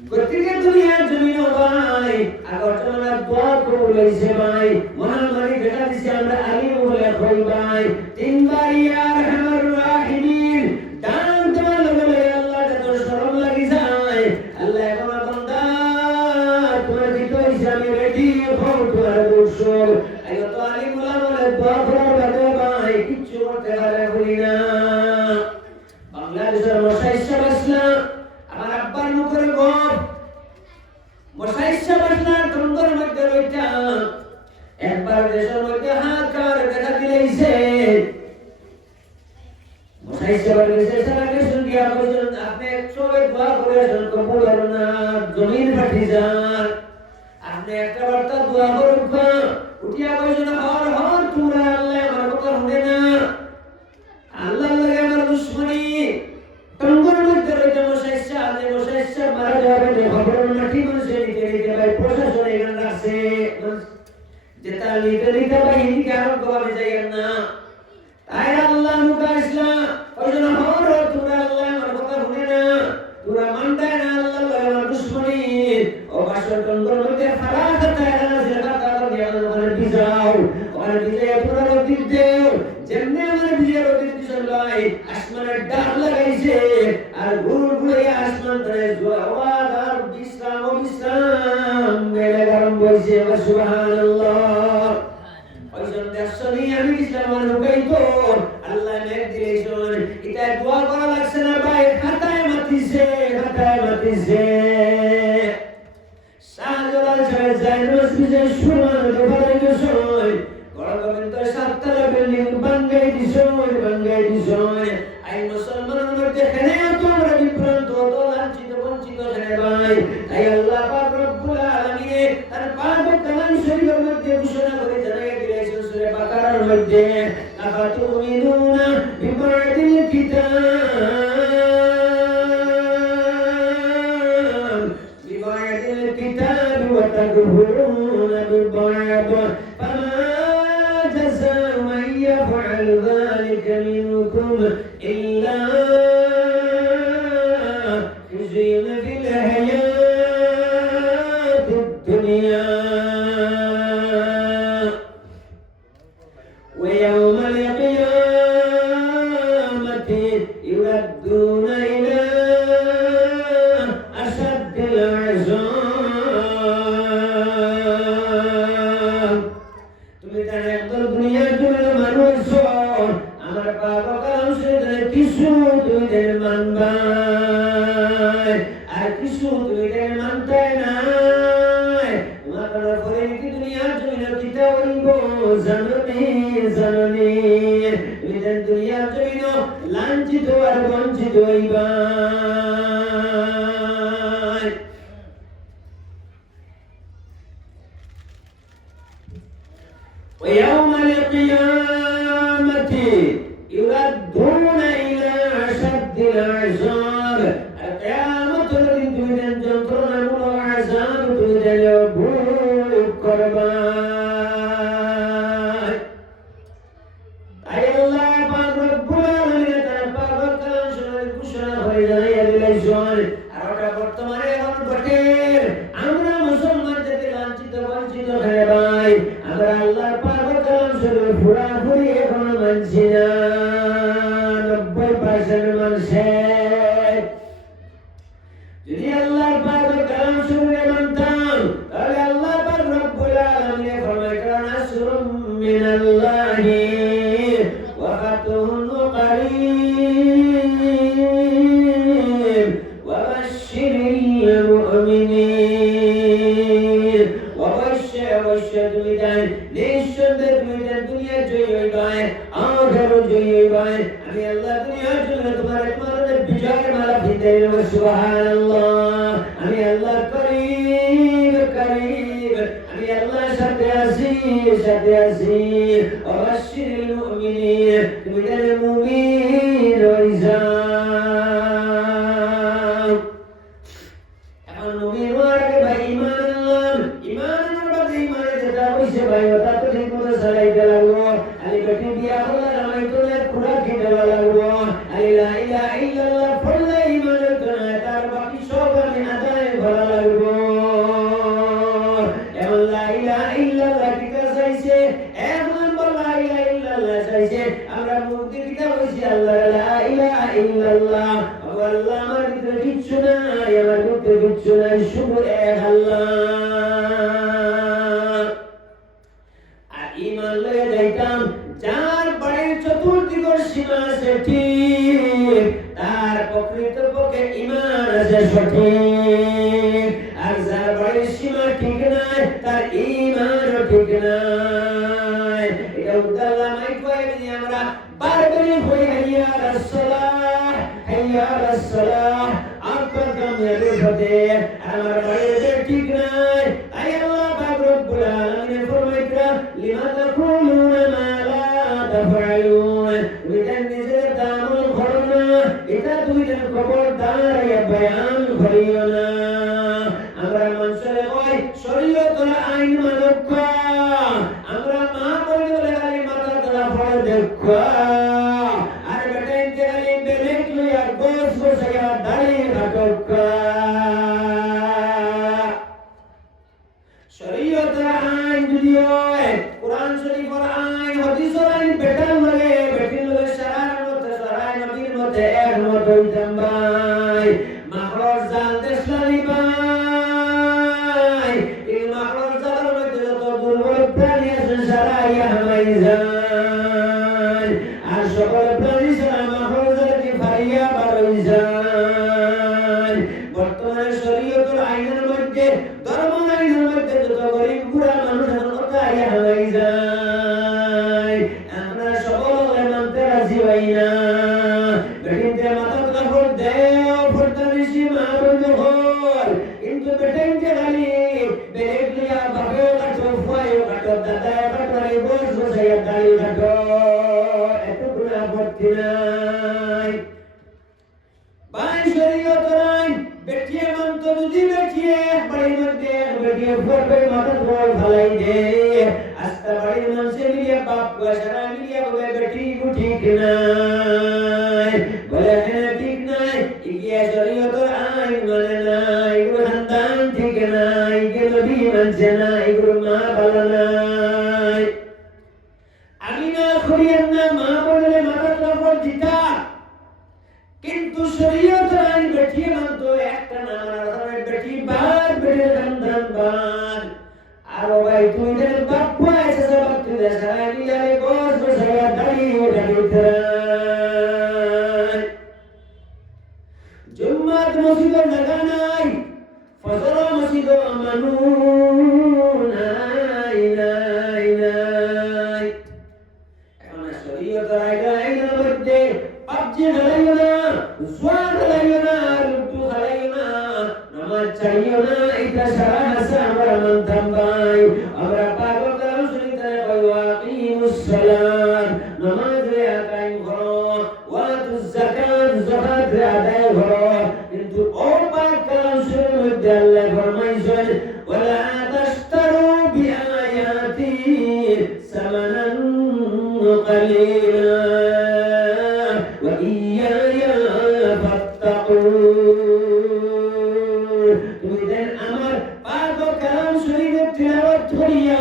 গতিকে দুনিয়ার জমিন ভাই আগর জমানার দোয়া কবুল হইছে ভাই মহামারী দেখা দিছে আমরা আলিম বলে কই ভাই তিনবার ইয়া আরহামার রাহিমিন ডান তোমার লগে আল্লাহ যত শরম লাগি যায় আল্লাহ আমার বান্দা তোমার দিতে হইছে আমি রেডি হও তোমার দর্শন আইও তো আলিম বলে দোয়া করার বাদে ভাই কিচ্ছু করতে পারে বলি না বাংলাদেশের মশাই সাহেব আসলাম আমার আব্বার মুখের গপ মশাই সাহেব আসলাম তরঙ্গের মধ্যে রইটা একবার দেশের মধ্যে হাত কার দেখা দিলেইছে মশাই সাহেব এসে সারা কিছু দিয়া কইছেন আপনি সবাই দোয়া করে আসেন কবুল হলো না জমিন ফাটি যান আপনি একটা বার্তা দোয়া করুন উঠিয়া কইছেন হর তোমরা আল্লাহ আমার কথা শুনে না আল্লাহ লাগে আমার দুশ্মনী তরঙ্গের মধ্যে রইটা মশাই সাহেব মারা যাবে খবর মাটি মানুষের নিতে ভাই প্রশাসন এখানে রাখছে যেটা নিতে ভাই হিন্দিকে আরম্ভ করে যাইয়েন না তাই আল্লাহ মুখা ইসলাম ওই জন্য হর তোমরা আল্লাহ আমার কথা শুনে না তোমরা মানতে না আল্লাহ আমার দুশ্মনী ও বাসর তরঙ্গের মধ্যে ফারা করতে না যেটা কারণ ওখানে বিজাও ওখানে বিজয় তোমরা অতীত দেও যেমনি আমার বিজয়ের অতীত দিশন লাই আসমানের ডাক লাগাইছে আর ঘুরে আসমান ধরে আওয়াজ আর বিশ্রাম মেলে গরম বইছে সুবহানাল্লাহ ওইজন দেশনি আমি ইসলামের ঢুকাইতো আল্লাহ মেঘ দিলেছেন এটা দোয়া করা লাগছে না ভাই খাতায় মাতিছে শাহজালাল সাহেব জাইনুস বিজয় সুমান দেখাই গেছে গড়গোবিন্দ সাততলা বিল্ডিং বাঙ্গাই দিছয় আই মুসলমানের মধ্যে কেনে তোমরা বিভ্রান্ত তো লাঞ্ছিত বঞ্চিত কেনে ভাই তাই আল্লাহ পাক রব্বুল আলামিন তার পাক কালাম শরীফের মধ্যে ঘোষণা করে জানাই দিয়েছেন সূরা বাকারার মধ্যে আফাতুমিনুনা বিবাদিল কিতাব ওয়া তাকফুরুনা বিবাদ يفعل ذلك منكم إلا خزي في الحياة الدنيا ويوم القيامة يردون إلى أشد العذاب তুমি তার একদল দুনিয়ার জন্য মানুষ আমার বাবা কালাম সেখানে কিছু তুমি দেন মানবা আর কিছু তুমি দেন মানতে নাই তোমার কালাম করে কি দুনিয়ার জন্য কিতা হইব জাননি তুমি কোনদিন দুনিয়ার জমিন লাঞ্ছিত আর বঞ্চিত হইবা ويوم القيامة يردون إلى أشد العذاب القيامة الذي تريد أن تنظرنا من العذاب تريد أن يبوء القربان أي الله پاک رب العالمين پاک وکلام شنال کشنا خریدنا یادیلیشون আরোটা বর্তমানে এখন ঘটের আমরা মুসলমান জাতি লাঞ্ছিত বঞ্চিত হয়ে ভাই আমরা আল্লাহর পাক কালাম শুনে পুরাপুরি এখন মানছি না 90% মানুষে যদি আল্লাহর পাক কালাম শুনে মানতাম তাহলে আল্লাহ পাক রব্বুল আলামিন ফরমায় কারণ আসরুম মিনাল্লাহি ওয়া ফাতুহুন করিম ওয়া বাশশিরিল মুমিনিন ওয়া বাশশির বিদায় নিঃসন্দেহে তুমি দুনিয়া জয়ী হইবে আখিরাত জয়ী হইবে আমি আল্লাহ দুনিয়ার জন্য তোমার একমাত্র বিজয়ের মালা দিতে দেব সুবহানাল্লাহ আমি আল্লাহ করিম করিম আমি আল্লাহর সাথে আছি অবশ্যই মুমিন তুমি যারা মুমিন হইছা এখন মুমিন হওয়ার আগে ভাই ঈমান আনলাম ঈমান আনার বাদে ঈমানের যেটা হইছে ভাই ওটা তো ঠিক মতো চালাইতে লাগবো আলি বেটি বিয়া হলে রামাইতুল্লাহ খুরা খেতে লাগবো আলি লা ইলাহা ইল্লাল্লাহ পড়লে ঈমানের জন্য তার বাকি সব আমি আদায় করা লাগবো এবং লা ইলাহা ইল্লাল্লাহ কিতা চাইছে এক নম্বর লা ইলাহা ইল্লাল্লাহ চাইছে আমরা মুক্তি কিতা হইছে আল্লাহ লা ইলাহা ইল্লাল্লাহ আল্লাহ আমার ভিতরে কিচ্ছু নাই আমার ভিতরে কিচ্ছু নাই শুধু এক আল্লাহ আর ঈমান লয়ে যাইতাম যার বাড়ির চতুর্দিকের সীমা আছে ঠিক তার প্রকৃতপক্ষে ঈমান আছে সঠিক আর যার বাড়ির সীমা ঠিক নাই তার ঈমানও ঠিক নাই এটা উদ্দাল্লাহ মাইক কয়ে আমরা বারবারই হই হাইয়া রাসসালাহ হাইয়া রাসসালাহ আপনার কামিয়াবি হতে আমার বাড়িতে ঠিক নাই তাই আল্লাহ পাক রব্বুল আলামিন ফরমাইতরা লিমা তাকুলুনা মা লা তাফআলুন তুমি নিজের আমল করো না এটা তুমি যেন খবরদার বয়ান করিও না আমরা মানুষের কই শরীয়তের আইন মানক আমরা মা বলি বলে খালি মাথা তোলা পড়ে দেখো আর বেটা ইন্তেকালি বেলেক লইয়া গোস গোসাইয়া দাঁড়িয়ে নাটক শরীয়তের আইন যদি হয় কোরআন শরীফের আইন হাদিসের আইন বেটার লাগে বেটির লগে সারার মধ্যে সারাই নবীর মধ্যে এক মত হইতাম ভাই মাখরর জাল দেশলানি ভাই এই মাখরর জালের মধ্যে যত দুর্বল প্রাণী আছে সারাইয়া হামাই যায় আর সকল প্রাণী সারা মাখরর জালকে ফারিয়া বারই যায় বর্তমানে শরীয়তের আইনের মধ্যে ধর্ম আইনের মধ্যে যত গরিব বুড়া মানুষ ওটাইয়া হামাই যায় আমরা সকল মানতে রাজি হই না বেটিতে মাথা কাপড় দেও ফরতানি সীমা বন্ধ কর কিন্তু বেটিতে খালি বেলেক লিয়া বাপেও কাটো ফুয়াইও কাটো দাদাও কাটো আর বস বসাইয়া দাড়ি কাটো এত গুণা ভর্তি নাই ভাই শরীয়তের আইন বেটিয়ে মানত যদি বেটিয়ে বাড়ির মধ্যে বেটিয়ে ফোরবে মাথা ধোল ফালাই দে আস্তা বাড়ির মানুষে মিলিয়ে বাপ সারা মিলিয়ে বলে বেটি ঠিক নাই বলে হ্যাঁ ঠিক নাই ইগিয়ে শরীয়তের আইন মানে নাই এগুলো সন্তান ঠিক নাই এগুলো নবী মানছে না এগুলো মা ভালো নাই আমি না করিয়েন না মা বলে মাথা কাপড় দিতা কিন্তু শরীয়তের আইন বেটিয়ে মানতো একটা না মানার বেটি বার বেটির সন্তান বার আর ভাই তুই যেন বাপ্পা এসে বাপ তুই সারা মিলিয়ে গোস বসাইয়া দাঁড়িয়ে দাঁড়িয়ে জুম্মাত মসজিদের জায়গা নাই ফজর মসজিদ মানু নাই এখন শরীয়তের আইন পাবজি খেলাইও না, জুয়া খেলাইও না, লুডু খেলাইও না, নামাজ ছাড়িও না। এটা সারা আছে আমরা মানতাম ভাই। আমরা পাগল কালাম শুনিতে ওয়াকিমুস সালাত, নামাজ আদায় করো, ওয়াতুজ যাকাত, যাকাত আদায় করো। কিন্তু ও পাক কালাম শুনির মধ্যে আল্লাহ ফরমাইছেন ওয়ালা তাশতারু বিআয়াতি সামানান قليلا وإياي فاتقون। তুমি দেন আমার পাক কালাম শরীফের তিলাওয়াত করিয়া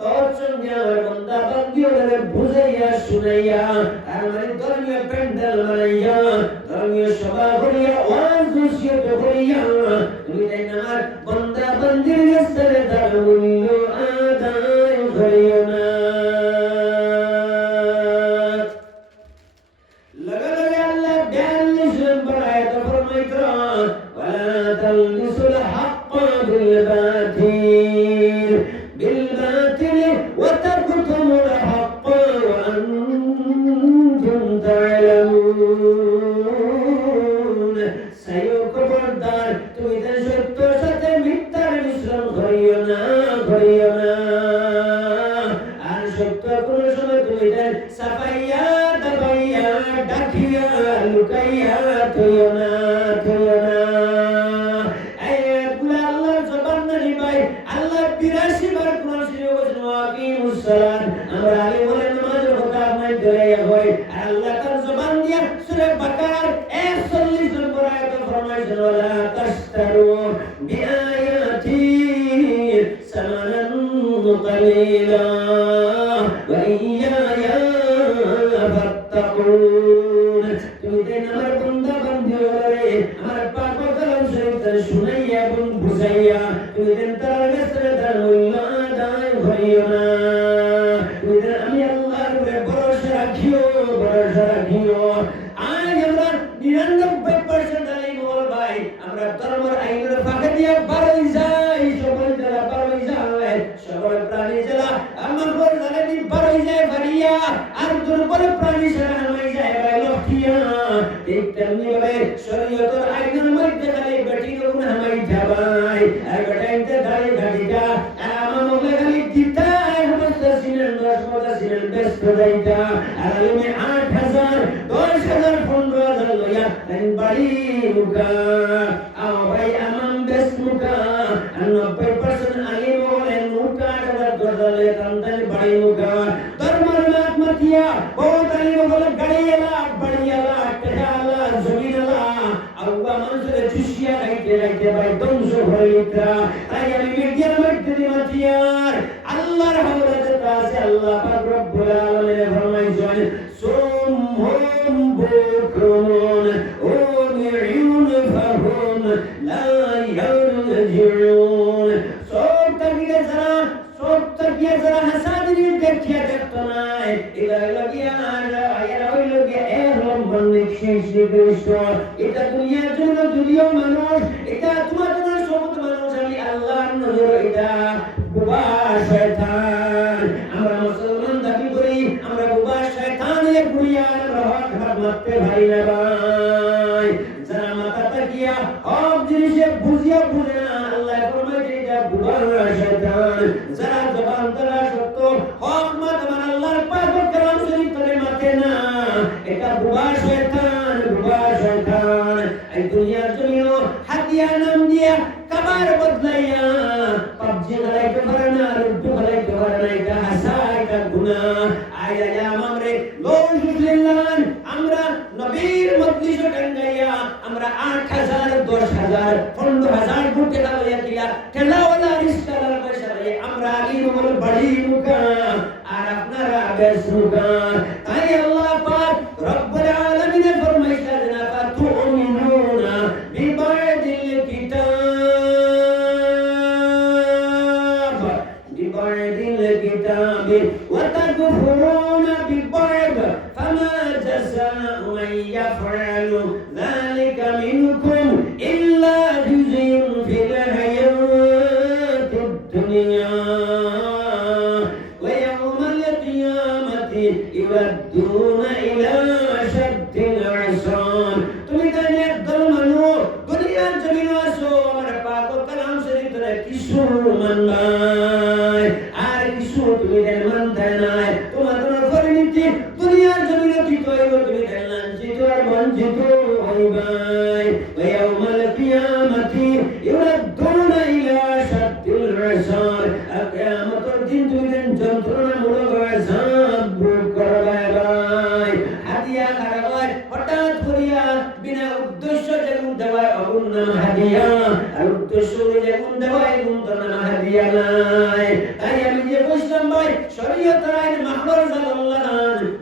তোর সঙ্গে আমার বান্দা বান্দীদের বুঝাইয়া শুনাইয়া আর মানে ধর্মীয় প্যান্ডেল বানাইয়া ধর্মীয় সভা করিয়া ওয়াজ নসিহত করিয়া তুমি দেন আমার বান্দা বান্দীর কাছে তার মূল্য আদায় করিও না। تلبسوا الحق بالباطل وتكتموا الحق وأنتم تعلمون। سيكبردار তুমি তো সত্যর সাথে মিথ্যার মিশ্রণ করিও না আর সত্য কোন সময় তুমি দেন সাফাইয়া দাবাইয়া ডাকিয়া লুকাইয়া তুইও না। আমরা আগে বলে নামাজের কথা আপনার ধরে হয় আর আল্লাহ তার জবান দিয়া সূরা বাকারার 41 নম্বর আয়াতে ফরমাইছেন ওয়ালা তাশতারু বিআয়াতি সামানান কালিলা ওয়া ইয়্যায়া ফাত্তাকুন। তুমি দেন আমার বান্দা বান্দীরে আমার পাক কালাম শরীফ শুনাইয়া এবং বুঝাইয়া তুমি দেন তার কাছে তার মূল্য আদায় করিও না। আমি আল্লাহর উপরে ভরসা রাখিও আজ আমরা 99% আলিম ওল ভাই আমরা ধর্মের আইনের ফাঁকে দিয়ে বারোই যাই, সকল যারা বারোই যায়, সকল প্রাণী যারা আমার ঘর যারা দিন বারোই যায় ভারিয়া আর দুর্বল প্রাণী যারা হামাই যায় ভাই লক্ষিয়া। ঠিক তেমনি ভাবে শরীয়তের আইনের মধ্যে খালি বেটি গুণ হামাই যাবাই আর বেটাইতে দাঁড়িয়ে ঘাটিটা আমার মুখে খালি দিতা ছিলেন 10 ছিলেন ব্যস্ত যাইতা আর আমি 8000 10,000 15,000 লইয়া বাড়ি মুখা ভাই আমার ব্যস্ত মুখা 90% আলিম বলেন মুখা দলে কান্তাল বাড়ি মুখা ধর্মের মাত মাতিয়া বহুত আলিম বলে গাড়িয়ালা বাড়িয়ালা টাকালা জমিনালা আল্লাহ মানুষের চুষিয়া রাইতে ভাই ধ্বংস হইতা। তাই আমি মিডিয়ার মধ্যে মাতিয়ার আল্লাহর হাওলাতে আছে আল্লাহ পাক রব্বুল আলামিন ফরমাইছেন সুমহুম বুকুমুন উমিউন ফাহুম লা ইয়ারজিউন। সব তাকিয়ে যারা হাসাদিন দেখিয়া দেখতো না এরা লাগিয়া এরা হইল গিয়া এক নম্বর নিশ্চিত। এটা দুনিয়ার জন্য যদিও মানুষ, এটা তোমার জন্য সমস্ত মানুষ আমি আল্লাহর নজর এটা বুবা শয়তান। আমরা মুসলমান দাবি করি আমরা বুবা শয়তানের গুড়িয়া রহত মারতে ভাই না ভাই। যারা মাথা তাকিয়া সব জিনিসে বুঝিয়া বুঝে না আল্লাহ ফরমাইছে এটা বুবা শয়তান। যারা জবান দ্বারা সত্য হক মত মান আল্লাহর পাক কালাম শরীফ করে মাতে না এটা বুবা শয়তান। এই দুনিয়ার জন্য হাতিয়া নাম দিয়া কাবার বদলাইয়া পাবজি খেলাইতে পারে না, লুডু খেলাইতে পারে না, এটা হাসা এটা গুনাহ। আয়া আমরে লৌজুল্লাহ আমরা নবীর মজলিস টাঙ্গাইয়া আমরা 8000 10,000 15,000 ঘুরতে লাগাইয়া দিয়া ঠেলাওয়ালা রিস্কার পয়সা দিয়ে আমরা আলী বলে বাড়ি মুকা আর আপনারা বেশ মুকা। তাই আল্লাহ পাক রব্বুল আলামিন ফরমাইছেন না ফাতুমিনুনা বিবাদিল কিতাব ওয়া তাকফুরুনা বিবাদ ফামা জাযাউ মান ইয়াফআলু যালিকা মিনকুম ইল্লা খিzyun ফিল হায়াতিদ দুনিয়া ওয়া ইয়াওমাল কিয়ামাতি ইউদ্দুনা ইলা আশাদ্দিল বঞ্চিত হইবাই ইয়াউমাল কিয়ামতি ইউরাদ্দুনা ইলা শাদ্দিল ইসার কিয়ামতের দিন তুমি যন্ত্রণামূলক আযাব ভোগ করবে ভাই হাদিয়া কারবাই হঠাৎ করিয়া বিনা উদ্দেশ্য যেমন দেওয়ায় অগুণ নাম হাদিয়া আর উদ্দেশ্য যেমন দেওয়ায় গুণ নাম হাদিয়া নাই তাই আমি যে বুঝলাম ভাই শরীয়তের আইন মাহরুর জালাল্লাহ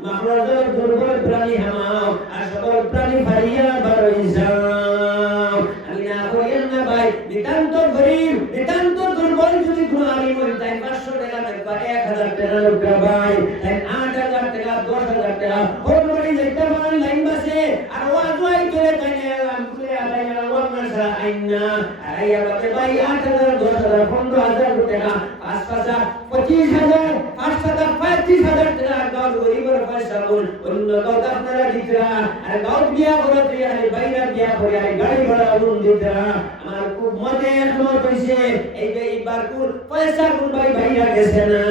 মাহরুর জালাল দুর্বল প্রাণী হামাও আর সকল প্রাণী ফারিয়া বারই যাও আমি না করিয়েন না ভাই নিতান্ত গরিব নিতান্ত দুর্বল যদি কোনো আলিম হই তাই 500 টাকা লাগবে 1000 টাকা লাগবে ভাই তাই 8000 টাকা 10000 টাকা ওর বাড়ি যাইতে পারেন লাইন বাসে আর ওয়াজ ওয়াই করে তাই আমকুলে আলাইনা ওয়াজ মাসরা আইনা আইয়া বাতে ভাই 8000 10000 15000 টাকা 5000 25000 5000 35000 টাকা গাঁও গরিবের পয়সা বল অন্য গাঁও আপনারা দিতরা আর গাঁও বিয়া করতে আর বাইরা বিয়া করে আর গাড়ি ভাড়া লোন দিতরা আমার খুব মতে একমত হইছে এই যে এবার কোন পয়সা কোন ভাই বাইরা গেছে না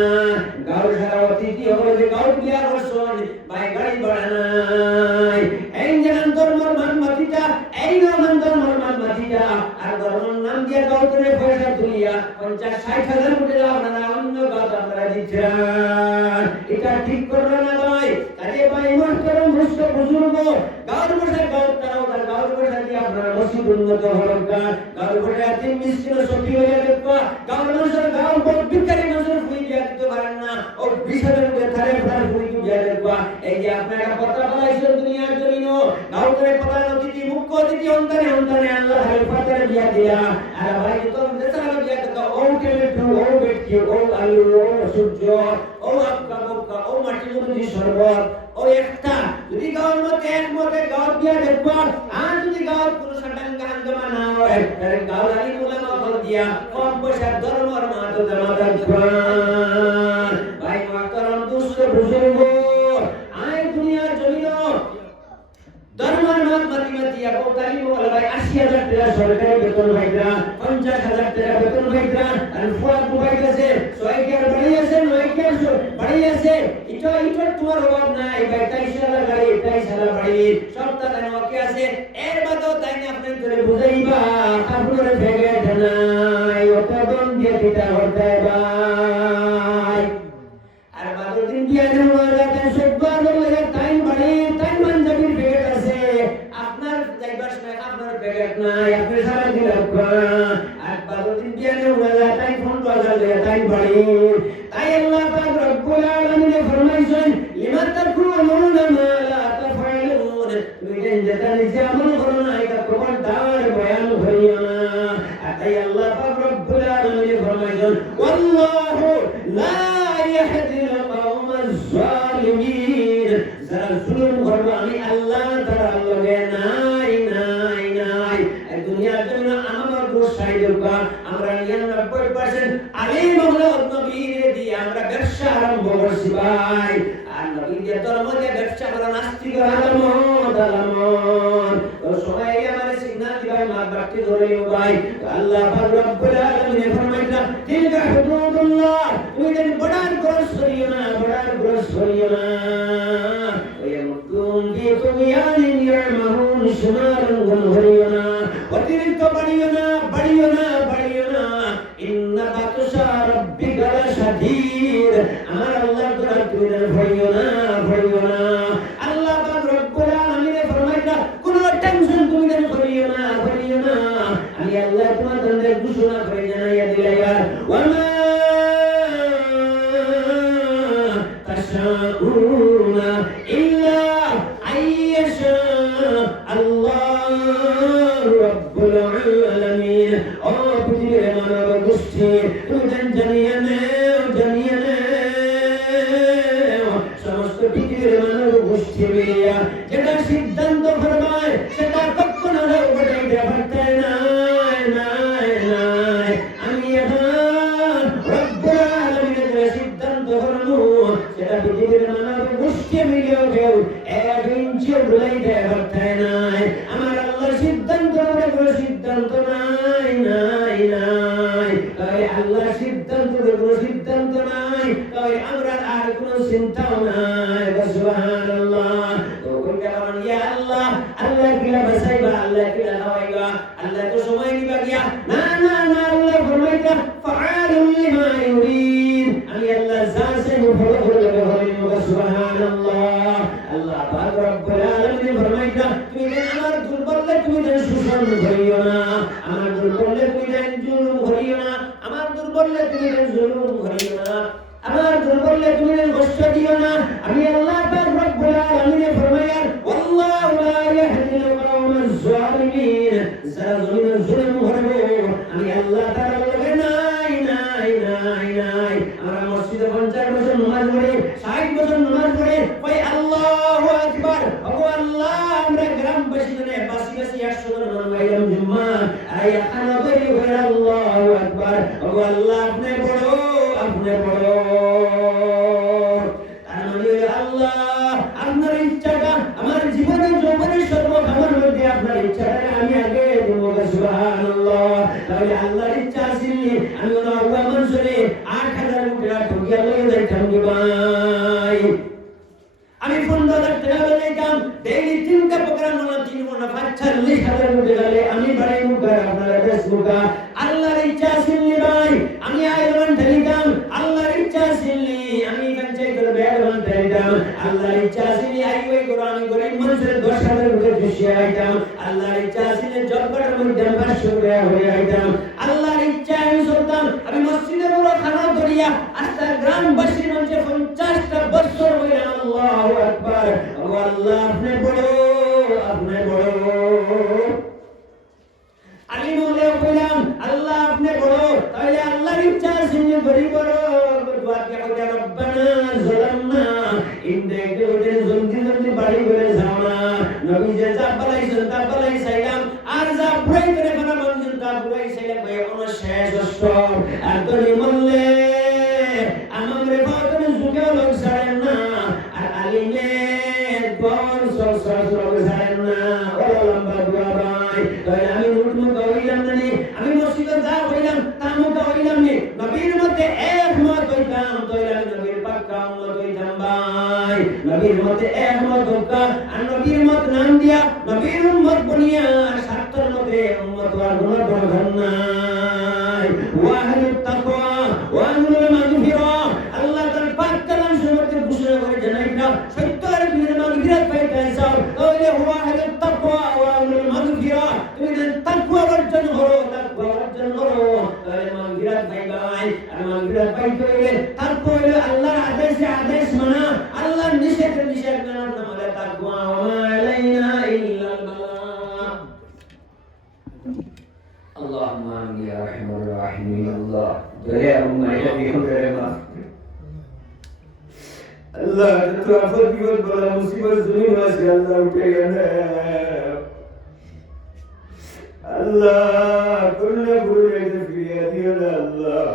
গাঁও সারা অতিথি হলো যে গাঁও বিয়া করছন ভাই গাড়ি ভাড়া নাই এই জানান ধর্মর মান মাটিটা এই নামান ধর্মর মান মাটিটা আর ধর্মর নাম দিয়ে গাঁও করে পয়সা তুলিয়া 50-60 হাজার কোটি আপনারা অন্য গাঁও আপনারা দিতরা এটা ঠিক করবে না ভাই আরে ভাই মুহতারাম মুস্ত বুজুর্গ গাঁর বসে গাঁও তারাও তার গাঁর বসে দিয়ে আপনারা মসজিদ উন্নত হলো গাঁর বসে আতি মিসকিন সফি হয়ে দেখবা গাঁর মানুষের গাঁও বড় বিকারি মানুষের ফুই দিয়া দিতে পারেন না ও বিশালের মধ্যে থারে থারে ফুই দিয়া দেখবা এই যে আপনারা কথা বলাইছেন দুনিয়ার জমিন গাঁও করে প্রধান অতিথি মুখ্য অতিথি অন্তরে অন্তরে আল্লাহ হেফাজত দিয়া দিয়া আর ভাই তো দেশার দিয়া দেখো ও টেলিটু ও বেটকি ও আলু ও সূর্য ও আপকা মক্কা ও মাটি মধ্যে শরবত ও একটা যদি গাঁর মধ্যে একমতে গাঁও দিয়া দেখবা আর যদি গাঁর কোনো সাটাঙ্গা হাঙ্গামা না হয় তাহলে গাঁও আলী উলামা বল দিয়া কম পয়সা ধর্মর মাতো জমা রাখবা ভাই মুহতারাম দুষ্ট বুজুর্গ আয় দুনিয়ার জমিন ধর্মের নাম মাতিয়া কোতালি বলা ভাই 80000 টাকা সরকারি বেতন পাইরা 50000 টাকা বেতন পাইরা আর ফুয়াদ মোবাইল আছে 6 কেয়ার বাড়ি আছে 9 কেয়ার বাড়ি আছে এটা তোমার অভাব নাই ভাই 23000 গাড়ি 23000 বাড়ি সব টাকা ওকে আছে এর বাদও তাই না আপনি ধরে বুঝাইবা আপনার ভেগে নাই অত দম দিয়ে দিতে হতে ভাই আর বাদর দিন দিয়া দেওয়া যাতে সববার লাগে টাইম বাড়ি টাইম মানজাবির ভেগে আছে আপনার যাইবার সময় আপনার ভেগে নাই আপনি সারা দিন আর বাদর দিন দিয়া দেওয়া যায় টাইম ফোন করা যায় টাইম বাড়ি তাই আল্লাহ পাক রব্বুল আলামিন ফরমাইছেন লিমা তাকুলুনা মা লা তাফআলুন তুমি যেটা নিজে আমল করো না এটা খবরদার বয়ান করিও না তাই আল্লাহ পাক রব্বুল আলামিন ফরমাইছেন ওয়াল্লাহু লা ইয়াহদিল কওমাজ জালিমিন যারা জুলুম করবে আমি আল্লাহ তাআলা লগে নাই এই দুনিয়ার জন্য আমার গোসাই দেবা আমরা 99% আলিম আমরা নবীর দিয়ে আমরা ব্যবসা আরম্ভ করছি ভাই আর নবীর যে ধর্ম যে ব্যবসা করা নাস্তিক আলামত তো সবাই আমার সিগনাল দিবাই মা বাক্তি ধরে ভাই আল্লাহ পাক রব্বুল আলামিন ফরমাইলা তিলকা হুদুদুল্লাহ তুমি যেন বড়ার গ্রস করিও না ওয়ায়ামুকুম বি তুমিয়ানিন ইয়ামাহুন শুমারুন গুনহরিও না অতিরিক্ত বাড়িও না ইন্না বাতুশা রাব্বিকা লাশাদীদ আমার আল্লাহ তোরা তুমি ভয়ও না আল্লাহ পাক রব্বুল আলামিন ফরমাইলা কোন টেনশন তুমি করিও না আমি আল্লাহ তোমাদের ঘোষণা করে জানাইয়া দিলাম ওয়ামা তাশাউনা ইল্লা আইয়াশা আল্লাহ রব্বুল আলামিন ও পৃথিবীর মানব গোষ্ঠী তুমি জানিয়ে সমস্ত পৃথিবীর মানব গোষ্ঠী মিলিয়া যেটা সিদ্ধান্ত ফরমায় সেটা কখনো ঘটাইতে পারতে নাই আমি এখন রব্বুল আলামিনের যে সিদ্ধান্ত ফরমু সেটা পৃথিবীর মানব গোষ্ঠী মিলিয়া কেউ এক ইঞ্চিও ভুলাইতে পারতে নাই আমার আল্লাহর সিদ্ধান্ত কোনো সিদ্ধান্ত নাই তাই আল্লাহর সিদ্ধান্ত নাই তাই আমরা আর কোনো চিন্তাও নাই সুবহানাল্লাহ তো কোন ইয়া আল্লাহ আল্লাহ কিলা বাসাইবা আল্লাহ কিলা খাওয়াইবা আল্লাহ তো সময় দিবা গিয়া না না না আল্লাহ ফরমাইতা ফাআলুল লিমা ইউরিদ আমি আল্লাহ যা চাই ফলো করে বলি সুবহানাল্লাহ আল্লাহ পাক রব্বুল আলামিন ফরমাইতা তুমি আমার দুর্বল তুমি সুশান করিও না আমার দুর্বল তুমি জুলুম করিও না আমার দুর্বল তুমি জুলুম করিও না আমার দুর্বল তুমি কষ্ট দিও না আমি আল্লাহ পাক রব্বুল আলামিন ফরমায়া ওয়াল্লাহু লা ইয়াহদিল কওমাজ জালিমিন যারা জুলুম করবে আমি আল্লাহ তাআলা বলে নাই নাই নাই নাই আমরা মসজিদে 50 বছর নামাজ পড়ি 60 বছর নামাজ পড়ি ওই আল্লাহু আকবার ও আল্লাহ আমরা গ্রামবাসী জনে বাসি বাসি 100 জন নামাইলাম জুম্মা আই খানা বলি ওই আল্লাহু আকবার ও আল্লাহ আপনি বড় আপনি বড় আল্লাহ আপনার ইচ্ছাটা আমার জীবনে যৌবনের সর্বক্ষমতার মধ্যে আপনার ইচ্ছাটা আমি আগে দেব সুবহানাল্লাহ তাহলে আল্লাহর ইচ্ছা ছিল আমি ওনা আল্লাহ মনসুরে 8000 টাকা ঠকিয়া লয়ে যাইতাম কি ভাই আমি 15000 টাকা লয়ে যাইতাম ডেইলি 3টা প্রোগ্রাম হলো 3 ঘন্টা 45000 টাকা লয়ে আমি বাড়ি মুখা আপনারা ফেসবুকা আল্লাহর ইচ্ছা ছিল ভাই আমি আইরন ঢালিতাম আল্লাহর ইচ্ছা ছিল আমি কাঞ্চে করে বেড়ান ঢালিতাম আল্লাহর ইচ্ছা ছিল আই ওই কোরআন করে মানুষের 10000 টাকা খুশি আইতাম আল্লাহর ইচ্ছা ছিল জব্বরের মধ্যে 500 টাকা হয়ে আইতাম আল্লাহর ইচ্ছা আমি চলতাম আমি মসজিদে বড় খানা করিয়া আস্তা গ্রামবাসীর মধ্যে 50টা বছর হয়ে আল্লাহু আকবার ও আল্লাহ আপনি বড় আপনি বড় আমি বলে কইলাম আল্লাহ আপনি বড় তাহলে আল্লাহর ইচ্ছা ছিল বড় বড় দোয়া করে রব্বানা যালামনা ইনদাকে ওদের জলদি জলদি বাড়ি করে যাও না নবী যে যা বলাই সাইলাম আর যা প্রায় করে বানা মঞ্জুর তা পুরাই সাইলাম ভাই কোনো শেষ অষ্টম আর তো নিমলে আমাদের বাতনে যুগে লোক ছাড়েন না আর আলিমে কোন সরসর ছাড়েন না ওলা লম্বা দোয়া ভাই তাই আমি মুটমু কইলাম না আমি মসজিদে যা হইলাম তামু কইলাম নি নবীর মধ্যে একমত হইতাম তাই আমি নবীর পাক্কা উম্মত হইতাম ভাই নবীর মধ্যে একমত হইতা আর নবীর মত নাম দিয়া নবীর উম্মত বনিয়া সাতটার মধ্যে উম্মত আর গুনাহ প্রধান নাই ওয়াহলুত তাকওয়া ওয়াহলুল মাগফিরা আল্লাহ তাআলা পাক কালাম শুনতে ঘোষণা করে জানাইতা সত্যের বিনা মাগফিরাত পাইতে চাও তাহলে ওয়াহলুত তাকওয়া ওয়াহলুল মাগফিরা তুমি তাকওয়া অর্জন করো তাহলে মাগফিরাত পাইবা আর মাগফিরাত পাইতে হইলে তারপরে আল্লাহর আদেশ মানা আল্লাহর নিষেধ মানা নামে তাকওয়া ওয়া মা আলাইনা ইল্লাল বালাগ اللهم آمين يا أرحم الراحمين الله دعاء ما يهديهم رحمة الله تتوافق بيوت بلا مصيبة زمين واسي الله وكيانا الله كلنا كلنا في يدينا الله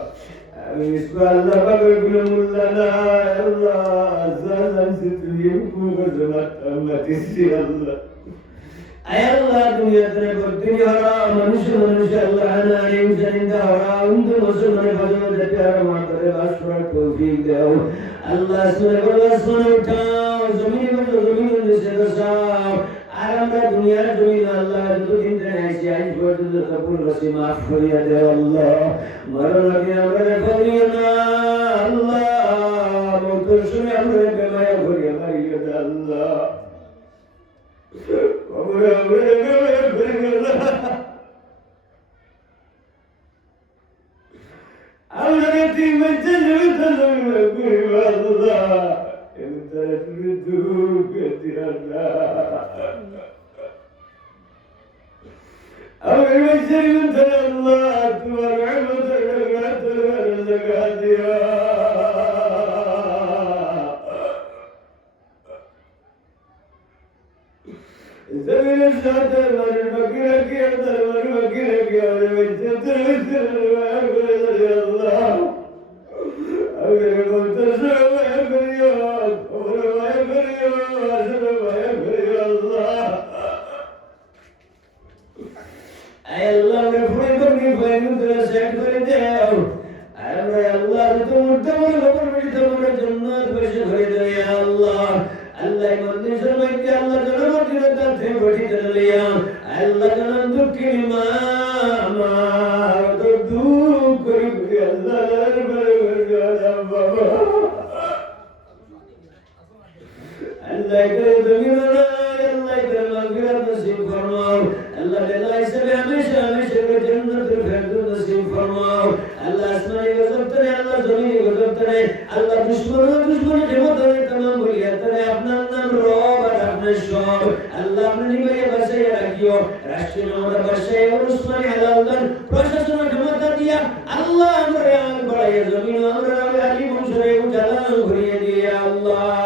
اسمع الله بقول لنا يا الله زالن ستيكم وزمت أمتي الله أي الله دنيا تنبر دنيا حرام مनुष्य الله أنا إنسان إنت حرام أنت مسلمان فجوة تيار ما करे أشرار توفيق داو الله سبحانه उठाओ ज़मीन पर ज़मीन से दसाओ आराम दुनिया ज़मीन Allah itu internasi aja buat itu kabul kasih maaf ya Allah मरण लगे हमारे फरियाना Allah मुझे सुने हमारे बेमाया फरियाना ये Allah Allah জান্নাতে বঠিতে লইয়া আল্লাহ জানান দুঃখের মা তো দুঃখ করি আল্লাহ বাবা আল্লাহ করে তুমি না আল্লাহ করে মাগফিরাত নসিব ফরমাও আল্লাহ বেলা হিসেবে হমেশা হমেশা জান্নাতুল ফেরদৌস নসিব ফরমাও আল্লাহ আসমানি গজব তরে আল্লাহ জমিনি গজব তরে আল্লাহ দুশমন হিম্মতের तमाम বলিয়া তরে আপনার নাম রব আর আপনার সব আল্লাহ আপনি নিবাইয়া বাসাইয়া রাখিও রাষ্ট্রীয় নামটা বাসাইয়া উসমানী হালালদান প্রশাসন ক্ষমতা দিয়া আল্লাহ আমরা আল বাড়াইয়া জমিন আমরা আলী বংশরে উজালা ঘুরিয়ে দিয়ে আল্লাহ